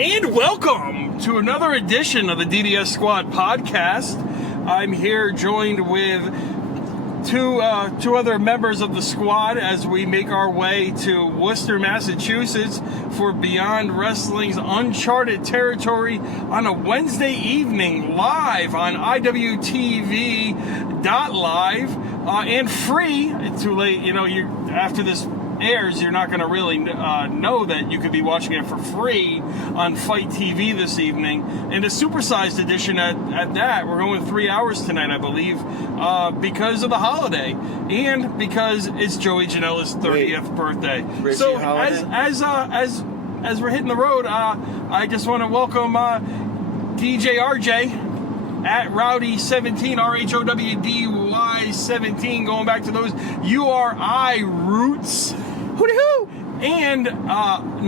And welcome to another edition of the DDS Squad podcast. I'm here joined with two other members of the squad as we make our way to Worcester, Massachusetts for Beyond Wrestling's Uncharted Territory on a Wednesday evening live on IWTV.live and free. It's too late, after this airs, you're not going to really know that you could be watching it for free on Fight TV this evening. And a supersized edition at that. We're going 3 hours tonight, I believe, because of the holiday and because it's Joey Janela's 30th birthday. Richie, so holiday? as we're hitting the road, I just want to welcome DJ RJ at Rowdy17, RHOWDY17, going back to those URI roots. Hooty-hoo! And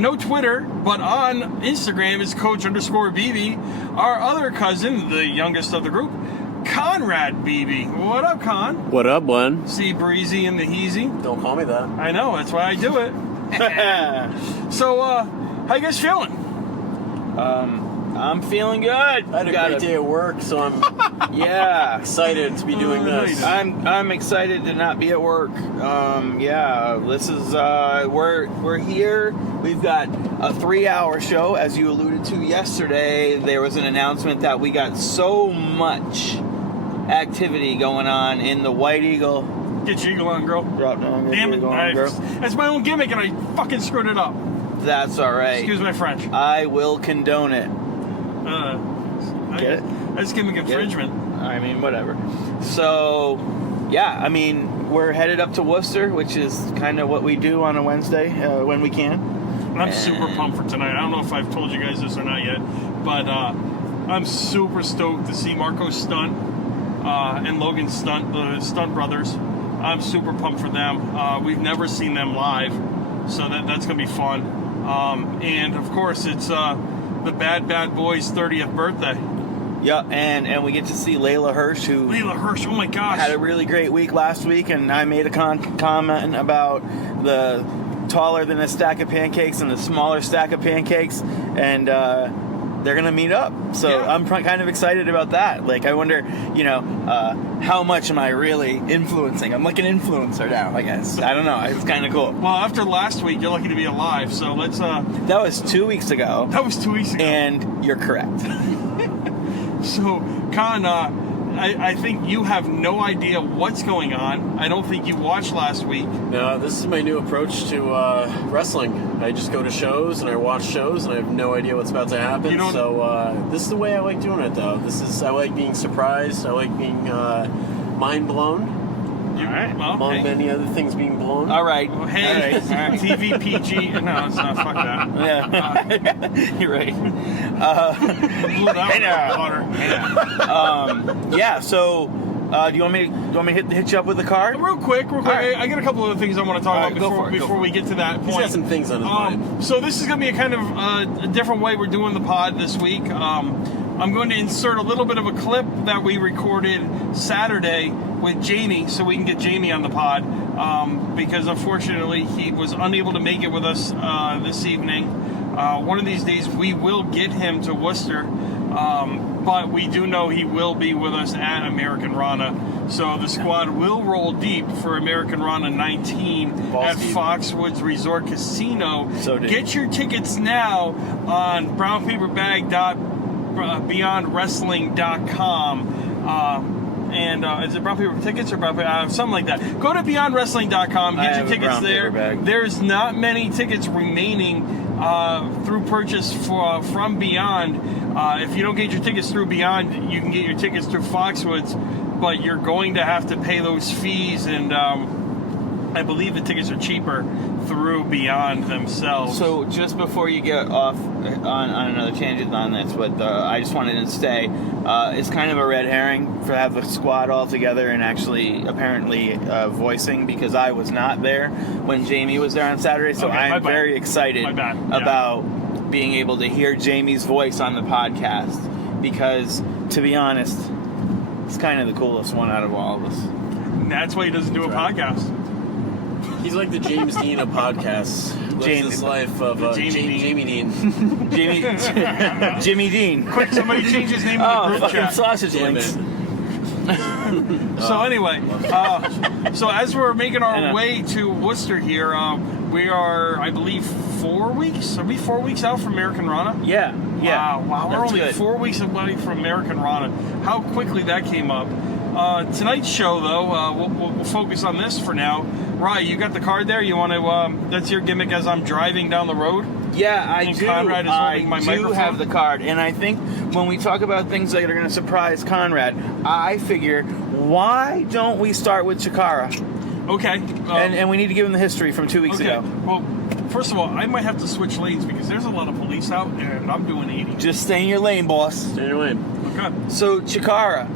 no Twitter, but on Instagram is Coach_BB. Our other cousin, the youngest of the group, Conrad BB. What up, Con? What up, one? See Breezy and the Heezy. Don't call me that. I know, that's why I do it. So, how you guys feeling? I'm feeling good. I had a great day at work, so I'm excited to be doing this. I'm excited to not be at work. This is we're here. We've got a 3-hour show, as you alluded to yesterday. There was an announcement that we got so much activity going on in the White Eagle. Get your eagle on, girl. Drop down. Damn it! That's my own gimmick, and I fucking screwed it up. That's all right. Excuse my French. I will condone it. Get it? That's gimmick infringement. I mean, whatever. So, we're headed up to Worcester, which is kind of what we do on a Wednesday when we can. I'm super pumped for tonight. I don't know if I've told you guys this or not yet, but I'm super stoked to see Marco Stunt and Logan Stunt, the Stunt brothers. I'm super pumped for them. We've never seen them live, so that's going to be fun. And, of course, it's the Bad Boy's 30th birthday. Yeah, and we get to see Layla Hirsch, oh my gosh. had a really great week last week, and I made a comment about the taller than a stack of pancakes and the smaller stack of pancakes, and they're going to meet up. So yeah. I'm kind of excited about that. Like, I wonder, how much am I really influencing? I'm like an influencer now, I guess. I don't know. It's kind of cool. Well, after last week, you're lucky to be alive, so let's... That was 2 weeks ago. And you're correct. So, Con, I think you have no idea what's going on. I don't think you watched last week. No, this is my new approach to wrestling. I just go to shows and I watch shows and I have no idea what's about to happen. So this is the way I like doing it, though. I like being surprised. I like being mind blown. All right. Well, among many other things being blown. All right. Well, hey. All right. TV, PG. No, it's not. Fuck that. Yeah. You're right. So, do you want me to hit you up with the card? Real quick. Right. I got a couple of things I want to talk about before we get to that point. He's got some things on his mind. So this is going to be a kind of a different way we're doing the pod this week. I'm going to insert a little bit of a clip that we recorded Saturday with Jamie, so we can get Jamie on the pod, because unfortunately he was unable to make it with us this evening. One of these days we will get him to Worcester, but we do know he will be with us at American Rana. So the squad will roll deep for American Rana 19 at Foxwoods Resort Casino. So get your tickets now on brownpaperbag.beyondwrestling.com. And is it Brown Paper Tickets or Brown Paper? Something like that. Go to beyondwrestling.com, get your tickets there. There's not many tickets remaining through purchase from Beyond. If you don't get your tickets through Beyond, you can get your tickets through Foxwoods, but you're going to have to pay those fees, and I believe the tickets are cheaper through Beyond themselves. So just before you get off on another tangent on this, but I just wanted to say it's kind of a red herring to have the squad all together and actually apparently voicing, because I was not there when Jamie was there on Saturday, so I'm very excited about being able to hear Jamie's voice on the podcast, because to be honest, it's kind of the coolest one out of all of us. And that's why he doesn't do a podcast. He's like the James Dean of podcasts. Lives his life of Jamie Dean. Jimmy Dean. Quick, somebody change his name in the group fucking chat. sausage Damn links. So anyway, so as we're making our way to Worcester here, we are, I believe, 4 weeks. Are we 4 weeks out from American Rana? Yeah. Wow. We're That's only good. 4 weeks away from American Rana. How quickly that came up. Tonight's show, though, we'll focus on this for now. Rye, you got the card there? You want to? That's your gimmick as I'm driving down the road. Yeah, I And do. Conrad is holding my I do microphone. have the card, and I think when we talk about things that are going to surprise Conrad, I figure, why don't we start with Chikara? Okay. And we need to give him the history from 2 weeks okay. ago. Well, first of all, I might have to switch lanes because there's a lot of police out, and I'm doing 80. Just stay in your lane, boss. Stay in your lane. Okay. So Chikara.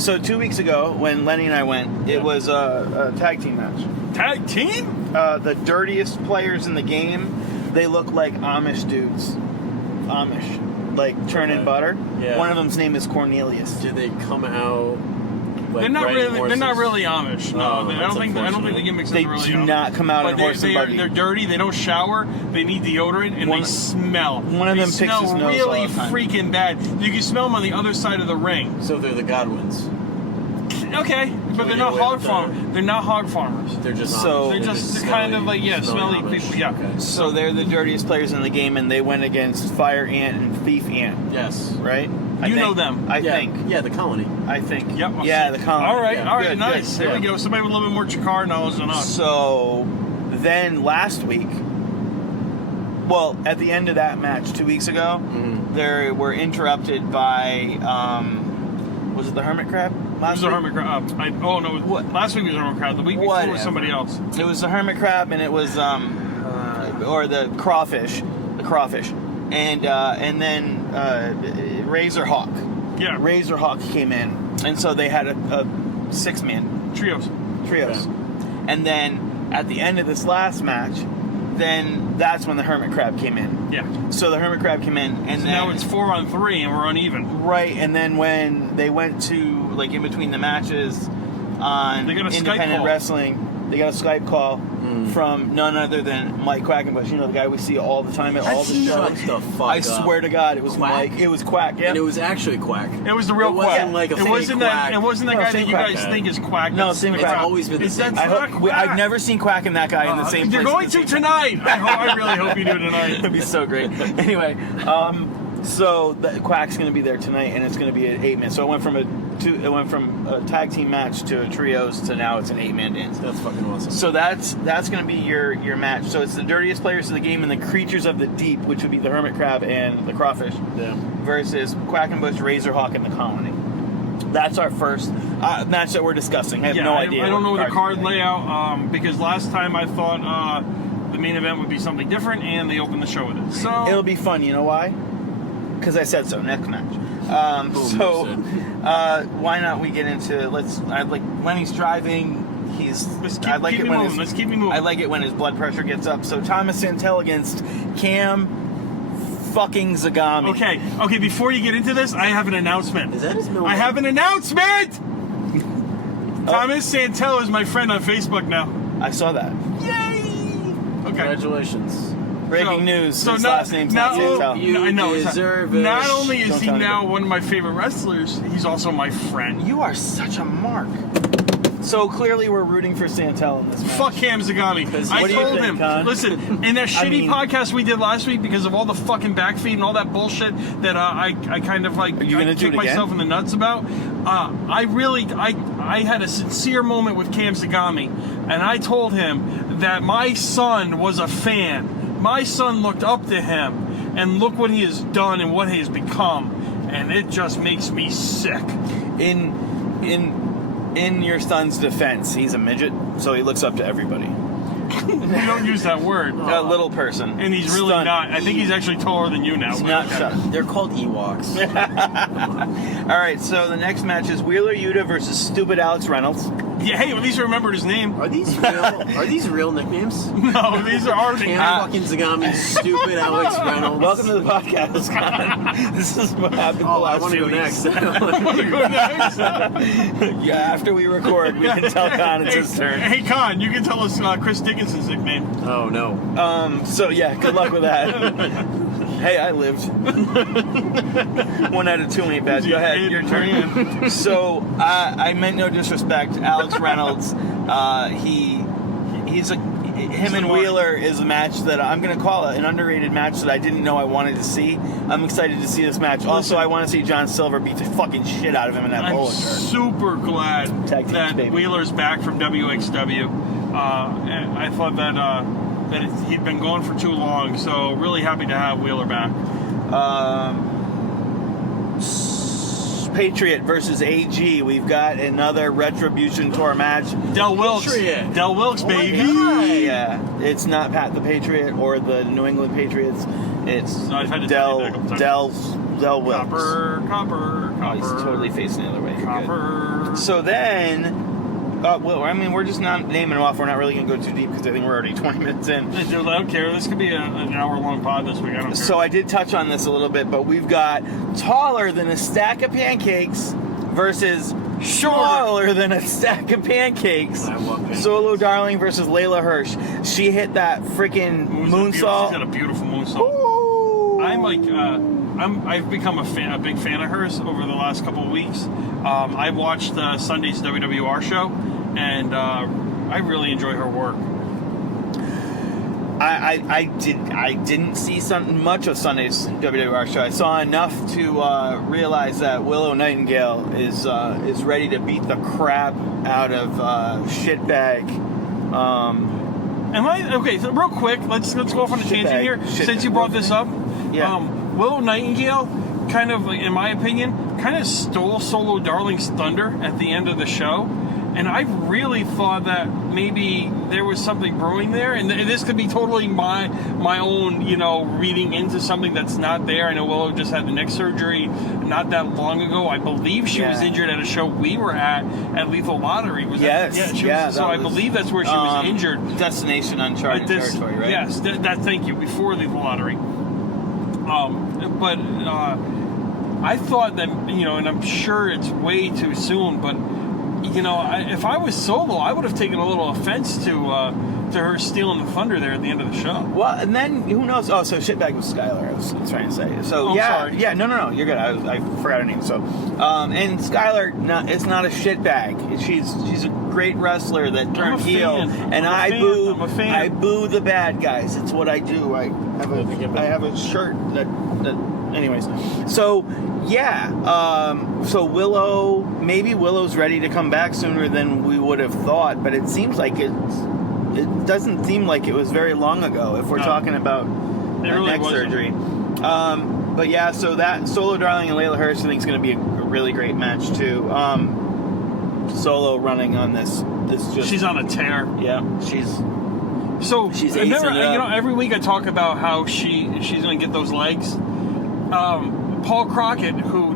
So 2 weeks ago, when Lenny and I went, it was a tag team match. Tag team? The dirtiest players in the game. They look like Amish dudes. Amish. Like churning butter. Yeah. One of them's name is Cornelius. Do they come out? Like, They're not riding really. horses? They're not really Amish. No, Oh, I that's don't think the unfortunate. gimmicks They are really do Amish. not come out But in horse and buggy. They're dirty. They don't shower. They need deodorant, and One- they smell. one of They them picks smell his nose really all the time. freaking bad. You can smell them on the other side of the ring. So they're the Godwins. Okay, but we they're get not away hog with that? farmers. They're not hog farmers. They're just So- They're just kind of like smelly Amish. people. Yeah. Okay. So they're the dirtiest players in the game, and they went against Fire Ant and Thief Ant, Yes. right? You know them. I yeah. think. Yeah, the colony. I think. Yep. Yeah, the colony. All right. Yeah. All right. Good, Nice. good. There we Yeah. go. Somebody with a little bit more Chikara knowledge than us. So then last week, well, at the end of that match 2 weeks ago, they were interrupted by, was it the Hermit Crab? It was the Hermit Crab. Oh no! What? Last week was the Hermit Crab. The week before Whatever. was somebody else. It was the Hermit Crab, and it was or the crawfish, and then Razor Hawk. Yeah. Razor Hawk came in, and so they had a 6-man Trios. trios, and then at the end of this last match, then that's when the Hermit Crab came in. Yeah. So the Hermit Crab came in, and So then now it's 4-on-3 and we're uneven. right, and then when they went to like in between the matches on They got a Skype Independent call. Wrestling, they got a Skype call from none other than Mike Quackenbush. You know, the guy we see all the time at all the Shut shows. the fuck I up. swear to God, it was Quack? Mike. It was Quack. Yeah. And it was actually Quack. It was the real It wasn't Quack. like a it fake wasn't that. Quack. It wasn't that No, guy same that you Quack guys guy. think is Quack. No, That's- same It's Quack. always been the Is same. that I hope, Quack? I've never seen Quack and that guy in the same You're place. going to tonight. I really hope you do tonight. That'd be so great. Anyway, so the Quack's going to be there tonight, and it's going to be an 8-man. So it went from a tag team match to a trios to now it's an 8-man dance. That's fucking awesome. So that's going to be your match. So it's the dirtiest players of the game and the creatures of the deep, which would be the Hermit Crab and the Crawfish, Yeah. versus Quackenbush, Razorhawk, and the Colony. That's our first match that we're discussing. I have no idea. I don't know what the card is. layout because last time I thought the main event would be something different, and they opened the show with it. So It'll be fun. You know why? Because I said so. Next match. Why not we get into when he's driving. Let's keep I'd me moving. Let's keep me moving. I like it when his blood pressure gets up. So Thomas Santel against Cam fucking Zagami. Okay. Before you get into this, I have an announcement. Is that his middle I name? have an announcement. Thomas Santel is my friend on Facebook now. I saw that. Yay! Okay. Congratulations. Breaking news. So His not, last name's not Santel. You I know. deserve it. Not only is Don't he tell now anybody. one of my favorite wrestlers, he's also my friend. You are such a mark. So clearly we're rooting for Santel in this match. Fuck Cam Zagami. I what do you told think, him, Con? listen, in that shitty mean- podcast we did last week because of all the fucking backfeed and all that bullshit that I kind of like Are you gonna do kick it again? myself in the nuts about, I had a sincere moment with Cam Zagami, and I told him that my son was a fan. My son looked up to him, and look what he has done and what he has become, and it just makes me sick. In your son's defense, he's a midget, so he looks up to everybody. You don't use that word. A little person. And he's really Stunned. not. I think he's actually taller than you now. He's but not okay. shut. They're called Ewoks. All right, so the next match is Wheeler Yuta versus Stupid Alex Reynolds. Yeah, hey, at least I remembered his name. Are these real nicknames? No, these are our Cam nicknames. fucking Zagami, stupid Alex Reynolds. Welcome to the podcast, Con. This is what happened the I last want to 2 go weeks. next. I want to go next. Yeah, after we record, we can tell Con it's his turn. Hey, Con, you can tell us Chris Dickinson's nickname. Oh, no. So yeah, good luck with that. Hey, I lived. 1 out of 2 ain't bad. Go ahead, your turn. So I meant no disrespect. Alex Reynolds, him and Wheeler is a match that I'm going to call an underrated match that I didn't know I wanted to see. I'm excited to see this match. Also, I want to see John Silver beat the fucking shit out of him in that bowling shirt. I'm super glad Tag teams, that baby. Wheeler's back from WXW. I thought that he'd been gone for too long, so really happy to have Wheeler back. Patriot versus AG. We've got another Retribution Tour match. Del Wilkes. Patriot. Del Wilkes, Oh my baby. God. Yeah, it's not Pat the Patriot or the New England Patriots. It's No, I've had to tell you that a couple times. Del Wilkes. Copper. Oh, he's totally facing the other way. You're good. Copper. So then, we're just not naming them off. We're not really going to go too deep because I think we're already 20 minutes in. Dude, I don't care. This could be an hour-long pod this week. I don't care. So I did touch on this a little bit, but we've got taller than a stack of pancakes versus shorter than a stack of pancakes. I love pancakes. Solo Darling versus Layla Hirsch. She hit that freaking She's got moonsault. a beautiful moonsault. Ooh. I'm like, I've become a big fan of hers over the last couple of weeks. I watched Sunday's WWR show, and I really enjoy her work. I didn't see much of Sunday's WWR show. I saw enough to realize that Willow Nightingale is ready to beat the crap out of shitbag. Okay? So real quick, let's go off on a tangent here. Since you brought this up, Yeah. Willow Nightingale, kind of, in my opinion, kind of stole Solo Darling's thunder at the end of the show. And I really thought that maybe there was something brewing there, and this could be totally my own, reading into something that's not there. I know Willow just had the neck surgery not that long ago. I believe she was injured at a show we were at Lethal Lottery. I believe that's where she was injured. Destination Uncharted Territory, right? Yes, thank you. Before Lethal Lottery. But I thought that, and I'm sure it's way too soon, but if I was Solo, I would have taken a little offense to her stealing the thunder there at the end of the show. Well, and then who knows? Oh, so shitbag was Skylar. I was trying to say. So sorry. No, you're good. I forgot her name. So, and Skylar, it's not a shitbag. She's a great wrestler that turned heel, and I boo the bad guys. It's what I do. I have a shirt that. Anyways, so yeah, so maybe Willow's ready to come back sooner than we would have thought, but it seems like it doesn't seem like it was very long ago if we're talking about neck surgery. But yeah, so that Solo Darling and Layla Hirsch I think is going to be a really great match too. Solo running on this she's on a tear. Yeah, she's acing it up. Every week I talk about how she's going to get those legs. Paul Crockett, who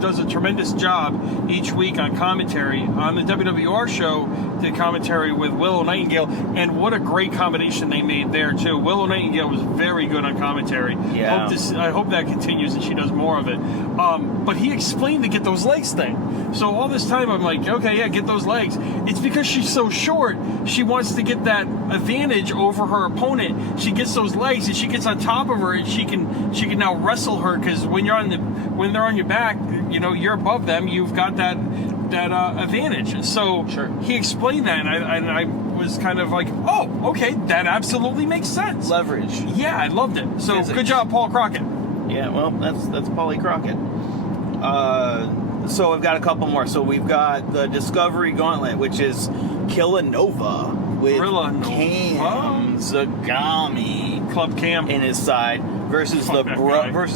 does a tremendous job each week on commentary on the WWR show, did commentary with Willow Nightingale, and what a great combination they made there too. Willow Nightingale was very good on commentary. Yeah. I hope that continues and she does more of it. But he explained the get those legs thing. So all this time I'm like, okay, yeah, get those legs. It's because she's so short. She wants to get that advantage over her opponent. She gets those legs and she gets on top of her, and she can now wrestle her, because when they're on your back, you're above them. You've got that advantage. So he explained that, and I was kind of like, oh, okay, that absolutely makes sense. leverage. Yeah, I loved it. So Physics. Good job, Paul Crockett. Yeah, well, that's Paulie Crockett. So we've got a couple more. So we've got the Discovery Gauntlet, which is Killanova with Cam Zagami, Club Cam, in his side versus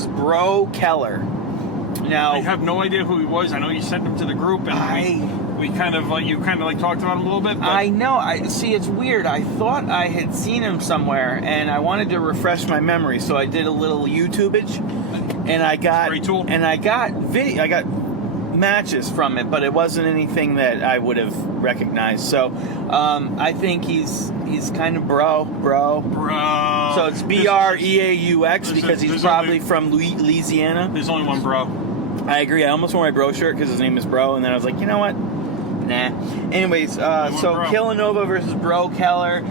Bro Keller. Now I have no idea who he was. I know you sent him to the group, and we kind of talked about him a little bit. But I know. See, it's weird. I thought I had seen him somewhere, and I wanted to refresh my memory, so I did a little YouTubeage, and I got great tool. and I got video. I got matches from it, but it wasn't anything that I would have recognized. So I think he's kind of bro. So it's BREAUX because he's probably from Louisiana. There's only one bro. I agree. I almost wore my bro shirt because his name is Bro, and then I was like, you know what? Nah. Anyways, so Killanova versus Bro Keller.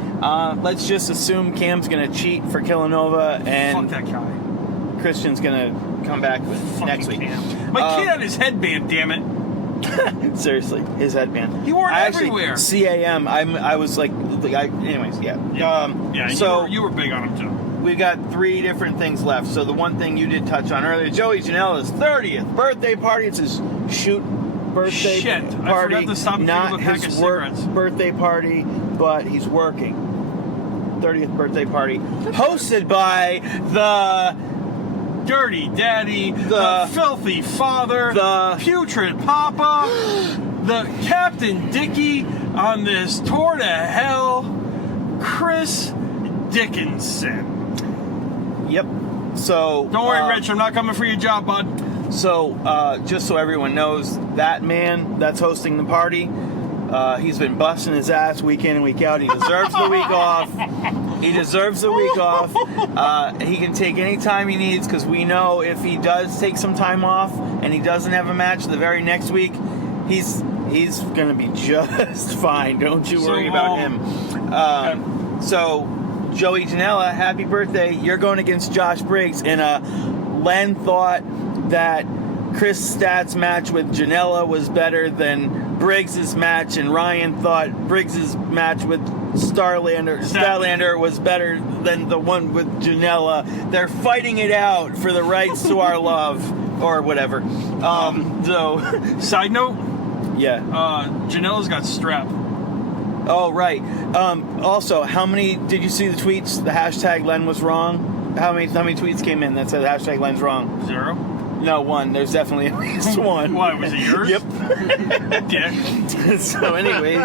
Let's just assume Cam's gonna cheat for Killanova, and Fuck that guy. Christian's gonna come back with next week. Cam. My kid had his headband, damn it. Seriously, his headband. He wore it everywhere. CAM. I was like, anyways, yeah. Yeah. So you were big on him too. We've got 3 different things left. So the one thing you did touch on earlier, Joey Janela's 30th birthday party. It's his birthday Shit, party. I forgot to stop and Not pick up a pack his of work cigarettes. birthday party, but he's working. 30th birthday party, hosted by the Dirty Daddy, The- Filthy Father, The- Putrid Papa, the Captain Dicky on this tour to hell, Chris Dickinson. Yep. So Don't worry, Rich, I'm not coming for your job, bud. So, just so everyone knows, that man that's hosting the party, he's been busting his ass week in and week out. He deserves the week off. He deserves the week off. He can take any time he needs, because we know if he does take some time off and he doesn't have a match the very next week, he's going to be just fine. Don't you worry about him. So, Joey Janela, happy birthday. You're going against Josh Briggs, and Len thought that Chris Stat's match with Janela was better than Briggs' match, and Ryan thought Briggs' match with Statlander was better than the one with Janela. They're fighting it out for the rights to our love, or whatever. So, Side note, yeah. Janela's got strep. Oh, right. Also, how many, did you see the tweets? The hashtag Len was wrong? How many tweets came in that said hashtag Len's wrong? 0? No, 1. There's definitely at least 1. Why, was it yours? Yep. Dick. So anyways,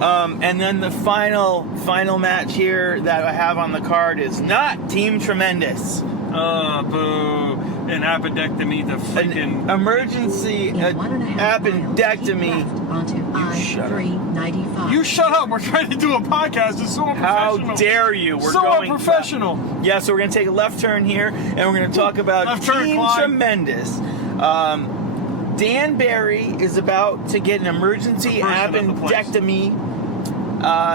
and then the final match here that I have on the card is not Team Tremendous. Boo. An appendectomy, the freaking... An emergency appendectomy. Onto I-395. You shut up. We're trying to do a podcast. It's so How unprofessional. dare you? We're so going unprofessional. Yeah, so we're going to take a left turn here, and we're going to talk about Left turn, Team Clyde. Tremendous. Dan Barry is about to get an emergency The person of the place. appendectomy.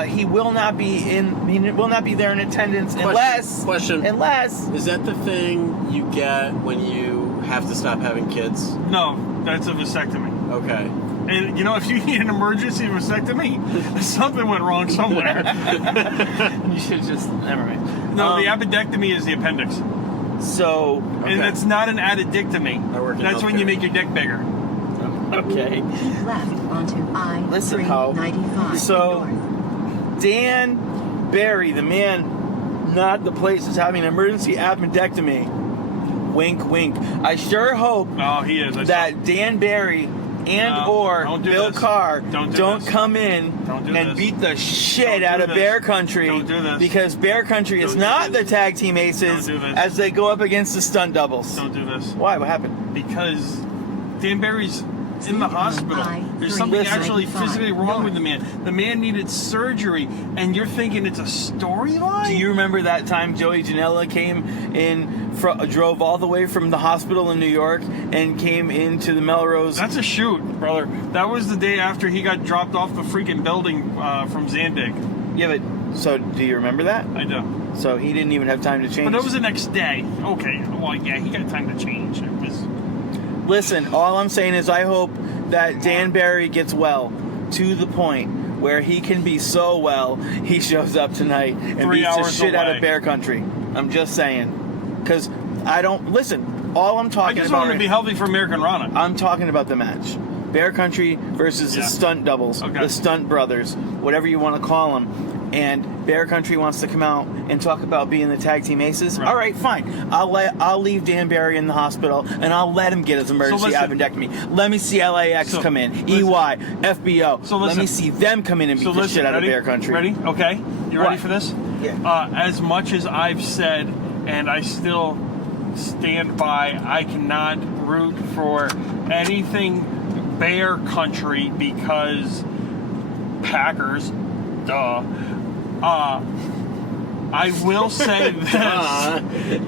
He will not be there in attendance unless. Is that the thing you get when you have to stop having kids? No, that's a vasectomy. Okay. And, you know, if you need an emergency vasectomy, something went wrong somewhere. You should just never mind. No, the appendectomy is the appendix. So And that's not an addictomy. I work in That's when healthcare. you make your dick bigger. okay. Keep left onto Listen, Ho. I-395 So- north. Dan Barry, the man, not the place, is having an emergency appendectomy. Wink, wink. I sure hope Oh, he is. that Dan Barry and No, or don't do Bill this. Carr Don't do don't this. come in Don't do and this. beat the shit Don't out do of this. Bear Country, Don't do this. because Bear Country is Don't do not this. the tag team aces Don't do this. as they go up against the stunt doubles. Don't do this. Why? What happened? Because Dan Barry's in the hospital. There's something Listen. actually physically wrong with the man. The man needed surgery, and you're thinking it's a storyline? Do you remember that time Joey Janela came in, drove all the way from the hospital in New York and came into the Melrose? That's a shoot, brother. That was the day after he got dropped off the freaking building from Zandig. Yeah, but so do you remember that? I do. So he didn't even have time to change. But that was the next day. Okay, well, yeah, he got time to change. It was... Listen, all I'm saying is I hope that Dan Barry gets well to the point where he can be so well he shows up tonight and 3 beats the hours shit out away. of Bear Country. I'm just saying. Because I don't... Listen, all I'm I talking just about... want to be healthy for American Rana. I'm talking about the match. Bear Country versus the Yeah. Stunt Doubles, Okay. the Stunt Brothers, whatever you want to call them. And Bear Country wants to come out and talk about being the tag team aces. Right. All right, fine. I'll leave Dan Barry in the hospital and I'll let him get his emergency listen. appendectomy. Let me see LAX So, come in, listen. EY, FBO. So let listen. me see them come in and beat So the listen, shit out ready? of Bear Country. Ready? Okay. You ready What? for this? Yeah. As much as I've said, and I still stand by, I cannot root for anything Bear Country because Packers, duh. I will say this.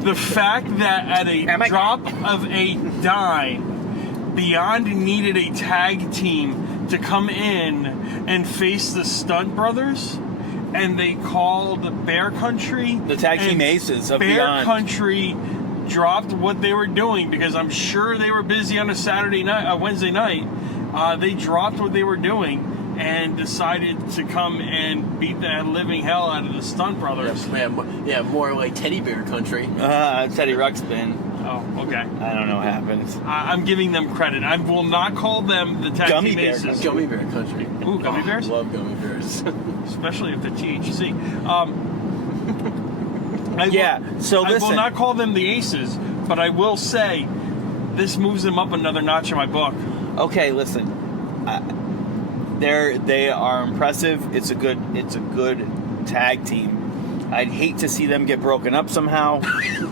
The fact that at a drop of a dime, Beyond needed a tag team to come in and face the Stunt Brothers, and they called Bear Country. The tag team aces of Bear Beyond. Country dropped what they were doing because I'm sure they were busy on a Wednesday night. They dropped what they were doing and decided to come and beat the living hell out of the Stunt Brothers. Yeah, more like Teddy Bear Country. Teddy Ruxpin. Oh, okay. I don't know what happens. I'm giving them credit. I will not call them the tag Gummy team Bear aces. Gummy Bear Country. Ooh, Gummy Bears? I love Gummy Bears. Especially if they're THC. I will not call them the aces, but I will say this moves them up another notch in my book. Okay, listen. They are impressive. It's a good tag team. I'd hate to see them get broken up somehow. You're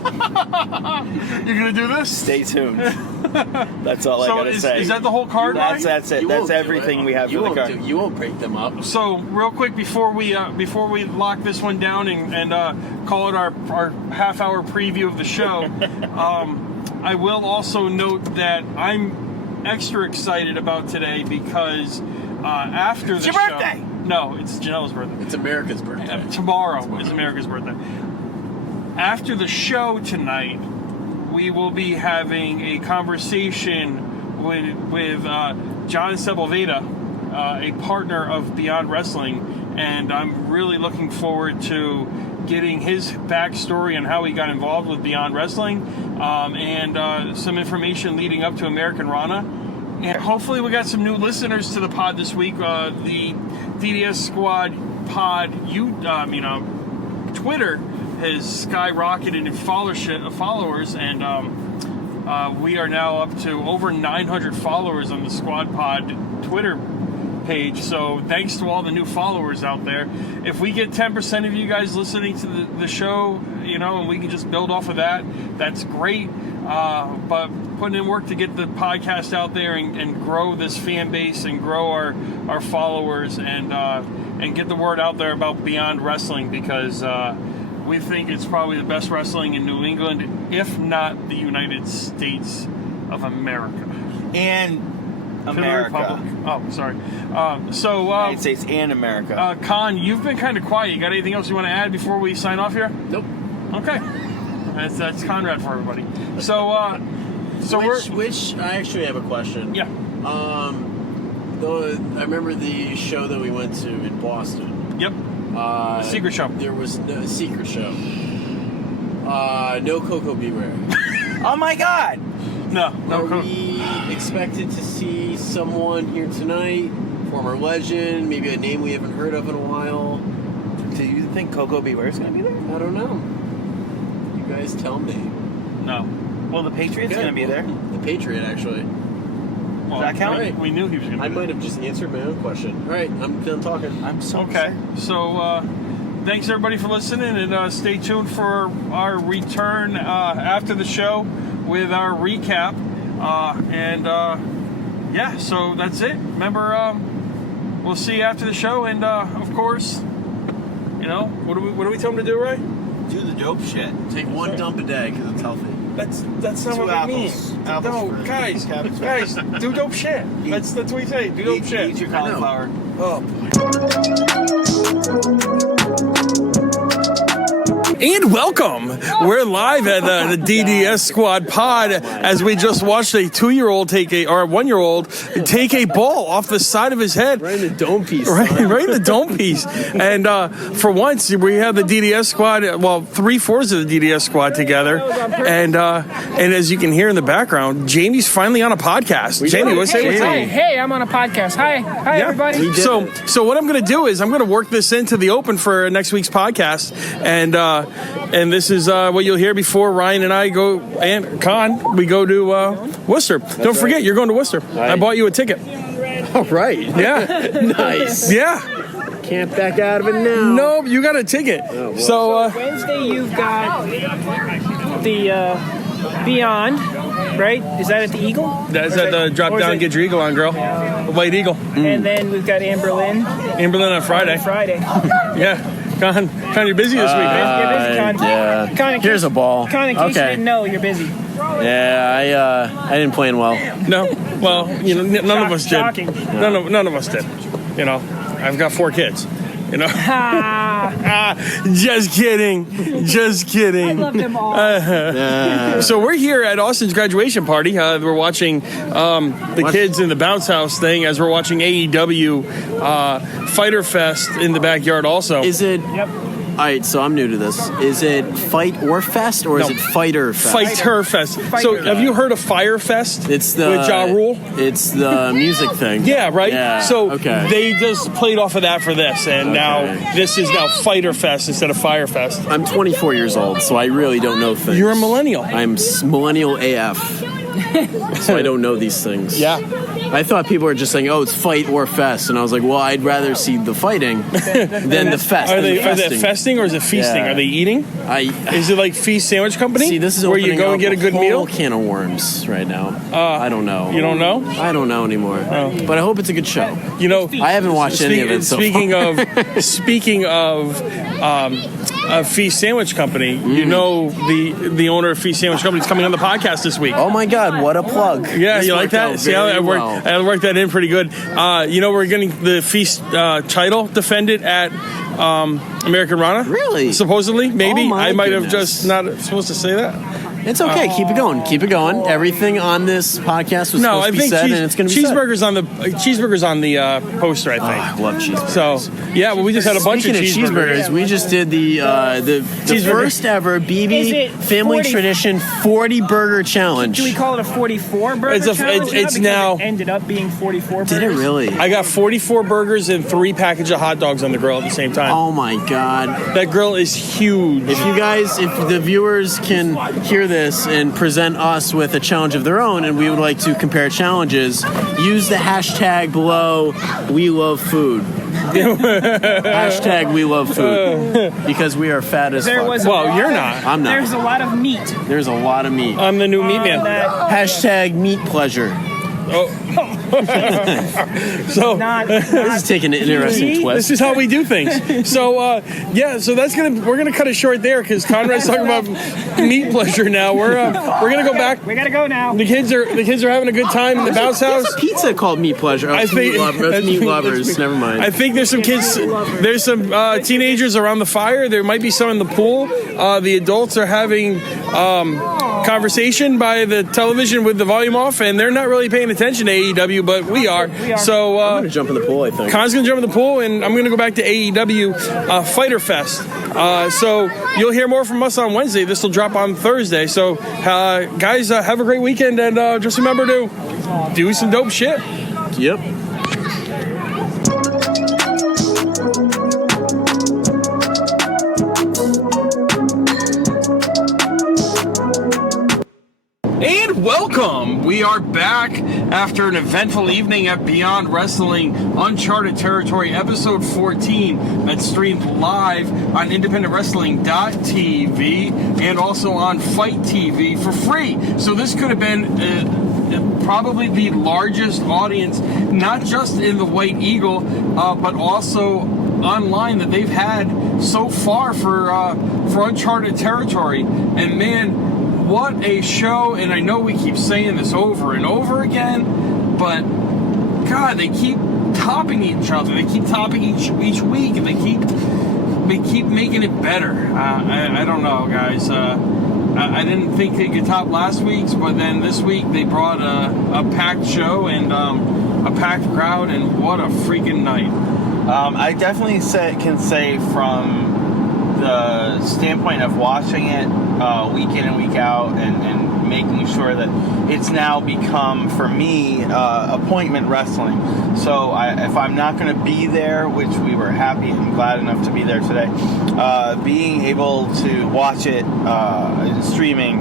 gonna do this? Stay tuned. That's all I gotta say. Is that the whole card? That's it. That's everything we have for the card. You won't break them up. So real quick before we lock this one down and call it our half-hour preview of the show, I will also note that I'm extra excited about today because after the show... It's your birthday! No, it's Janela's birthday. It's America's birthday. Tomorrow is America's birthday. After the show tonight, we will be having a conversation with John Sepulveda, a partner of Beyond Wrestling, and I'm really looking forward to getting his backstory on how he got involved with Beyond Wrestling, and some information leading up to American Rana. And hopefully we got some new listeners to the pod this week. The DDS Squad pod, Twitter has skyrocketed in followers, and we are now up to over 900 followers on the Squad Pod Twitter page. So thanks to all the new followers out there. If we get 10% of you guys listening to the show, and we can just build off of that, that's great. But putting in work to get the podcast out there and grow this fan base and grow our followers and get the word out there about Beyond Wrestling, because we think it's probably the best wrestling in New England, if not the United States of America. And America. Oh, sorry. United States and America. Con, you've been kind of quiet. You got anything else you want to add before we sign off here? Nope. Okay. That's Conrad for everybody. Which I actually have a question. Yeah. I remember the show that we went to in Boston. Yep. The secret show. There was no secret show. No Coco Beware. Oh my God! No. Are we expected to see someone here tonight? Former legend, maybe a name we haven't heard of in a while. Do you think Coco Beware is going to be there? I don't know. You guys tell me. No. Well, the Patriot's going to be there. The Patriot, actually. Well, that count? Right. We knew he was going to be I there. might have just answered my own question. All right, I'm done talking. I'm so Okay. So, thanks everybody for listening, and stay tuned for our return after the show with our recap. So that's it. Remember, we'll see you after the show, and of course, what do we tell them to do, right? Do the dope shit. Take one dump a day because it's healthy. That's not Two what apples. we mean. Apples No, for guys, cabbage. do dope shit. That's what we say. Do dope shit. Eat your cauliflower. Oh. And welcome. We're live at the DDS Squad Pod as we just watched a 1-year-old take a ball off the side of his head. Right in the dome piece. Right in the dome piece. And for once, we have the DDS Squad, 3/4 of the DDS Squad together. And as you can hear in the background, Jamie's finally on a podcast. Jamie, what's up? Hey, I'm on a podcast. Hi, everybody. So what I'm going to do is I'm going to work this into the open for next week's podcast, and this is what you'll hear before Ryan and I go, and Con, we go to Worcester. Don't forget, you're going to Worcester. I bought you a ticket. All right. Yeah. Nice. Yeah. Can't back out of it now. No, you got a ticket. So Wednesday you've got the Beyond, right? Is that at the Eagle? That's at the drop or is down, it- get your eagle on, girl. The White Eagle. And then we've got Amberlynn Amberlyn on Friday. Friday. Yeah. Con, you're busy this week, man. You're busy, Con. yeah. Con, in Here's case- a ball. Con, in case you Okay. didn't know, you're busy. Yeah, I didn't plan well. No. Well, none of us did. Shocking. None of us did. I've got 4 kids. Ah, Just kidding. Just kidding. I love them all. So we're here at Austin's graduation party. We're watching the kids in the bounce house thing as we're watching AEW Fyter Fest in the backyard also. Is it? Yep. All right, so I'm new to this. Is it Fight or Fest or is No. it Fighter Fest? Fyter Fest. So have you heard of Fyre Fest? It's the with Ja Rule? It's the music thing. Yeah, right? Yeah, So okay. they just played off of that for this, and now this is now Fyter Fest instead of Fyre Fest. I'm 24 years old, so I really don't know things. You're a millennial. I'm millennial AF, so I don't know these things. Yeah. I thought people were just saying, "Oh, it's fight or fest," and I was like, "Well, I'd rather see the fighting than the fest." Are than they the festing. festing or is it feasting? Yeah. Are they eating? Is it like Feast Sandwich Company? See, this is where you opening go up and get a good whole meal. can of worms right now. I don't know. You don't know? I don't know anymore. But I hope it's a good show. I haven't watched any of it so Speaking far. speaking of Feast Sandwich Company, the owner of Feast Sandwich Company is coming on the podcast this week. Oh my God, what a plug! Yeah, This you like worked that? out See how very I worked, well. I worked that in pretty good. We're getting the Feast title defended at American Rana. Really? Supposedly, maybe. Oh my I might have goodness. just not supposed to say that. It's okay. Keep it going. Keep it going. Everything on this podcast was No, supposed I to be think said, and it's going to be said. cheeseburgers on the poster. I think. I love cheeseburgers. So yeah, well, we just had a bunch Speaking of cheeseburgers. we just did the Cheeseburger. first ever Is BB it Family 40 Tradition 40 burger challenge. do we call it a 44 burger It's a- challenge? it's Because now- it ended up being 44 burgers. Did it really? I got 44 burgers and 3 packages of hot dogs on the grill at the same time. Oh my God! That grill is huge. If the viewers can hear this and present us with a challenge of their own, and we would like to compare challenges, use the hashtag below. We love food. Hashtag we love food because we are fat as There fuck. was Well, you're not. I'm not. There's a lot of meat. There's a lot of meat. I'm the new meat man. Hashtag meat pleasure. So This is taking an interesting twist. this is how we do things. So so we're gonna cut it short there because Conrad's talking about meat pleasure now. We're gonna go back. We gotta go now. The kids are having a good time in the bounce house. There's a pizza called Meat Pleasure. Oh, I think that's Meat Lovers. Never mind. I think there's some kids. There's some teenagers around the fire. There might be some in the pool. The adults are having conversation by the television with the volume off, and they're not really paying attention to AEW, but we are. So I'm gonna jump in the pool. I think. Con's gonna jump in the pool, and I'm gonna go back to AEW Fyter Fest. So you'll hear more from us on Wednesday. This will drop on Thursday. So guys, have a great weekend, and just remember to do some dope shit. Yep. And welcome! We are back after an eventful evening at Beyond Wrestling Uncharted Territory, episode 14, that's streamed live on independentwrestling.tv and also on Fight TV for free. So this could have been probably the largest audience, not just in the White Eagle, but also online that they've had so far for Uncharted Territory. And man, what a show. And I know we keep saying this over and over again, but God, they keep topping each other. They keep topping each week, and they keep making it better. I don't know, guys. I didn't think they could top last week's, but then this week they brought a packed show and a packed crowd, and what a freaking night. I definitely can say from the standpoint of watching it week in and week out and making sure that it's now become, for me, appointment wrestling. So if I'm not going to be there, which we were happy and glad enough to be there today, being able to watch it streaming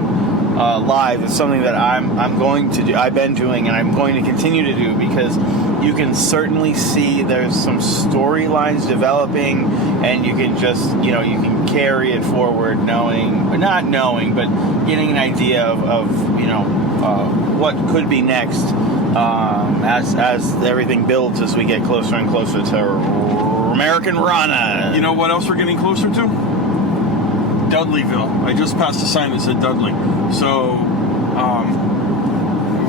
live is something that I'm going to do. I've been doing, and I'm going to continue to do, because you can certainly see there's some storylines developing, and you can just, you can carry it forward, not knowing, but getting an idea of what could be next as everything builds as we get closer and closer to American Rana. You know what else we're getting closer to? Dudleyville. I just passed a sign that said Dudley. So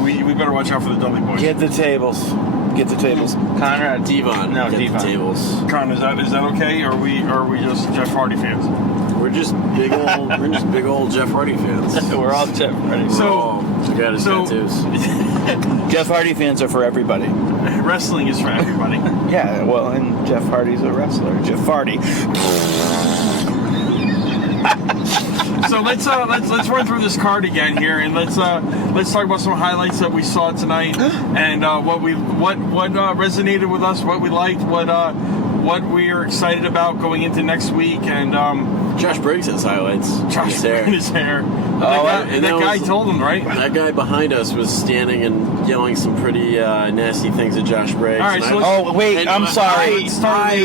we better watch out for the Dudley boys. Get the tables. Conrad. Devon. No, get Devon. the tables. Con, is that okay? Or are we just Jeff Hardy fans? We're just big old Jeff Hardy fans. We're all Jeff Hardy. Got his tattoos. Jeff Hardy fans are for everybody. Wrestling is for everybody. Yeah, well, and Jeff Hardy's a wrestler. Jeff Hardy. So let's run through this card again here, and let's talk about some highlights that we saw tonight, and what resonated with us, what we liked, what we are excited about going into next week, and Josh Briggs has highlights. Josh in his hair. And that guy told him, right? That guy behind us was standing and yelling some pretty nasty things at Josh Briggs. All right, so I'm sorry.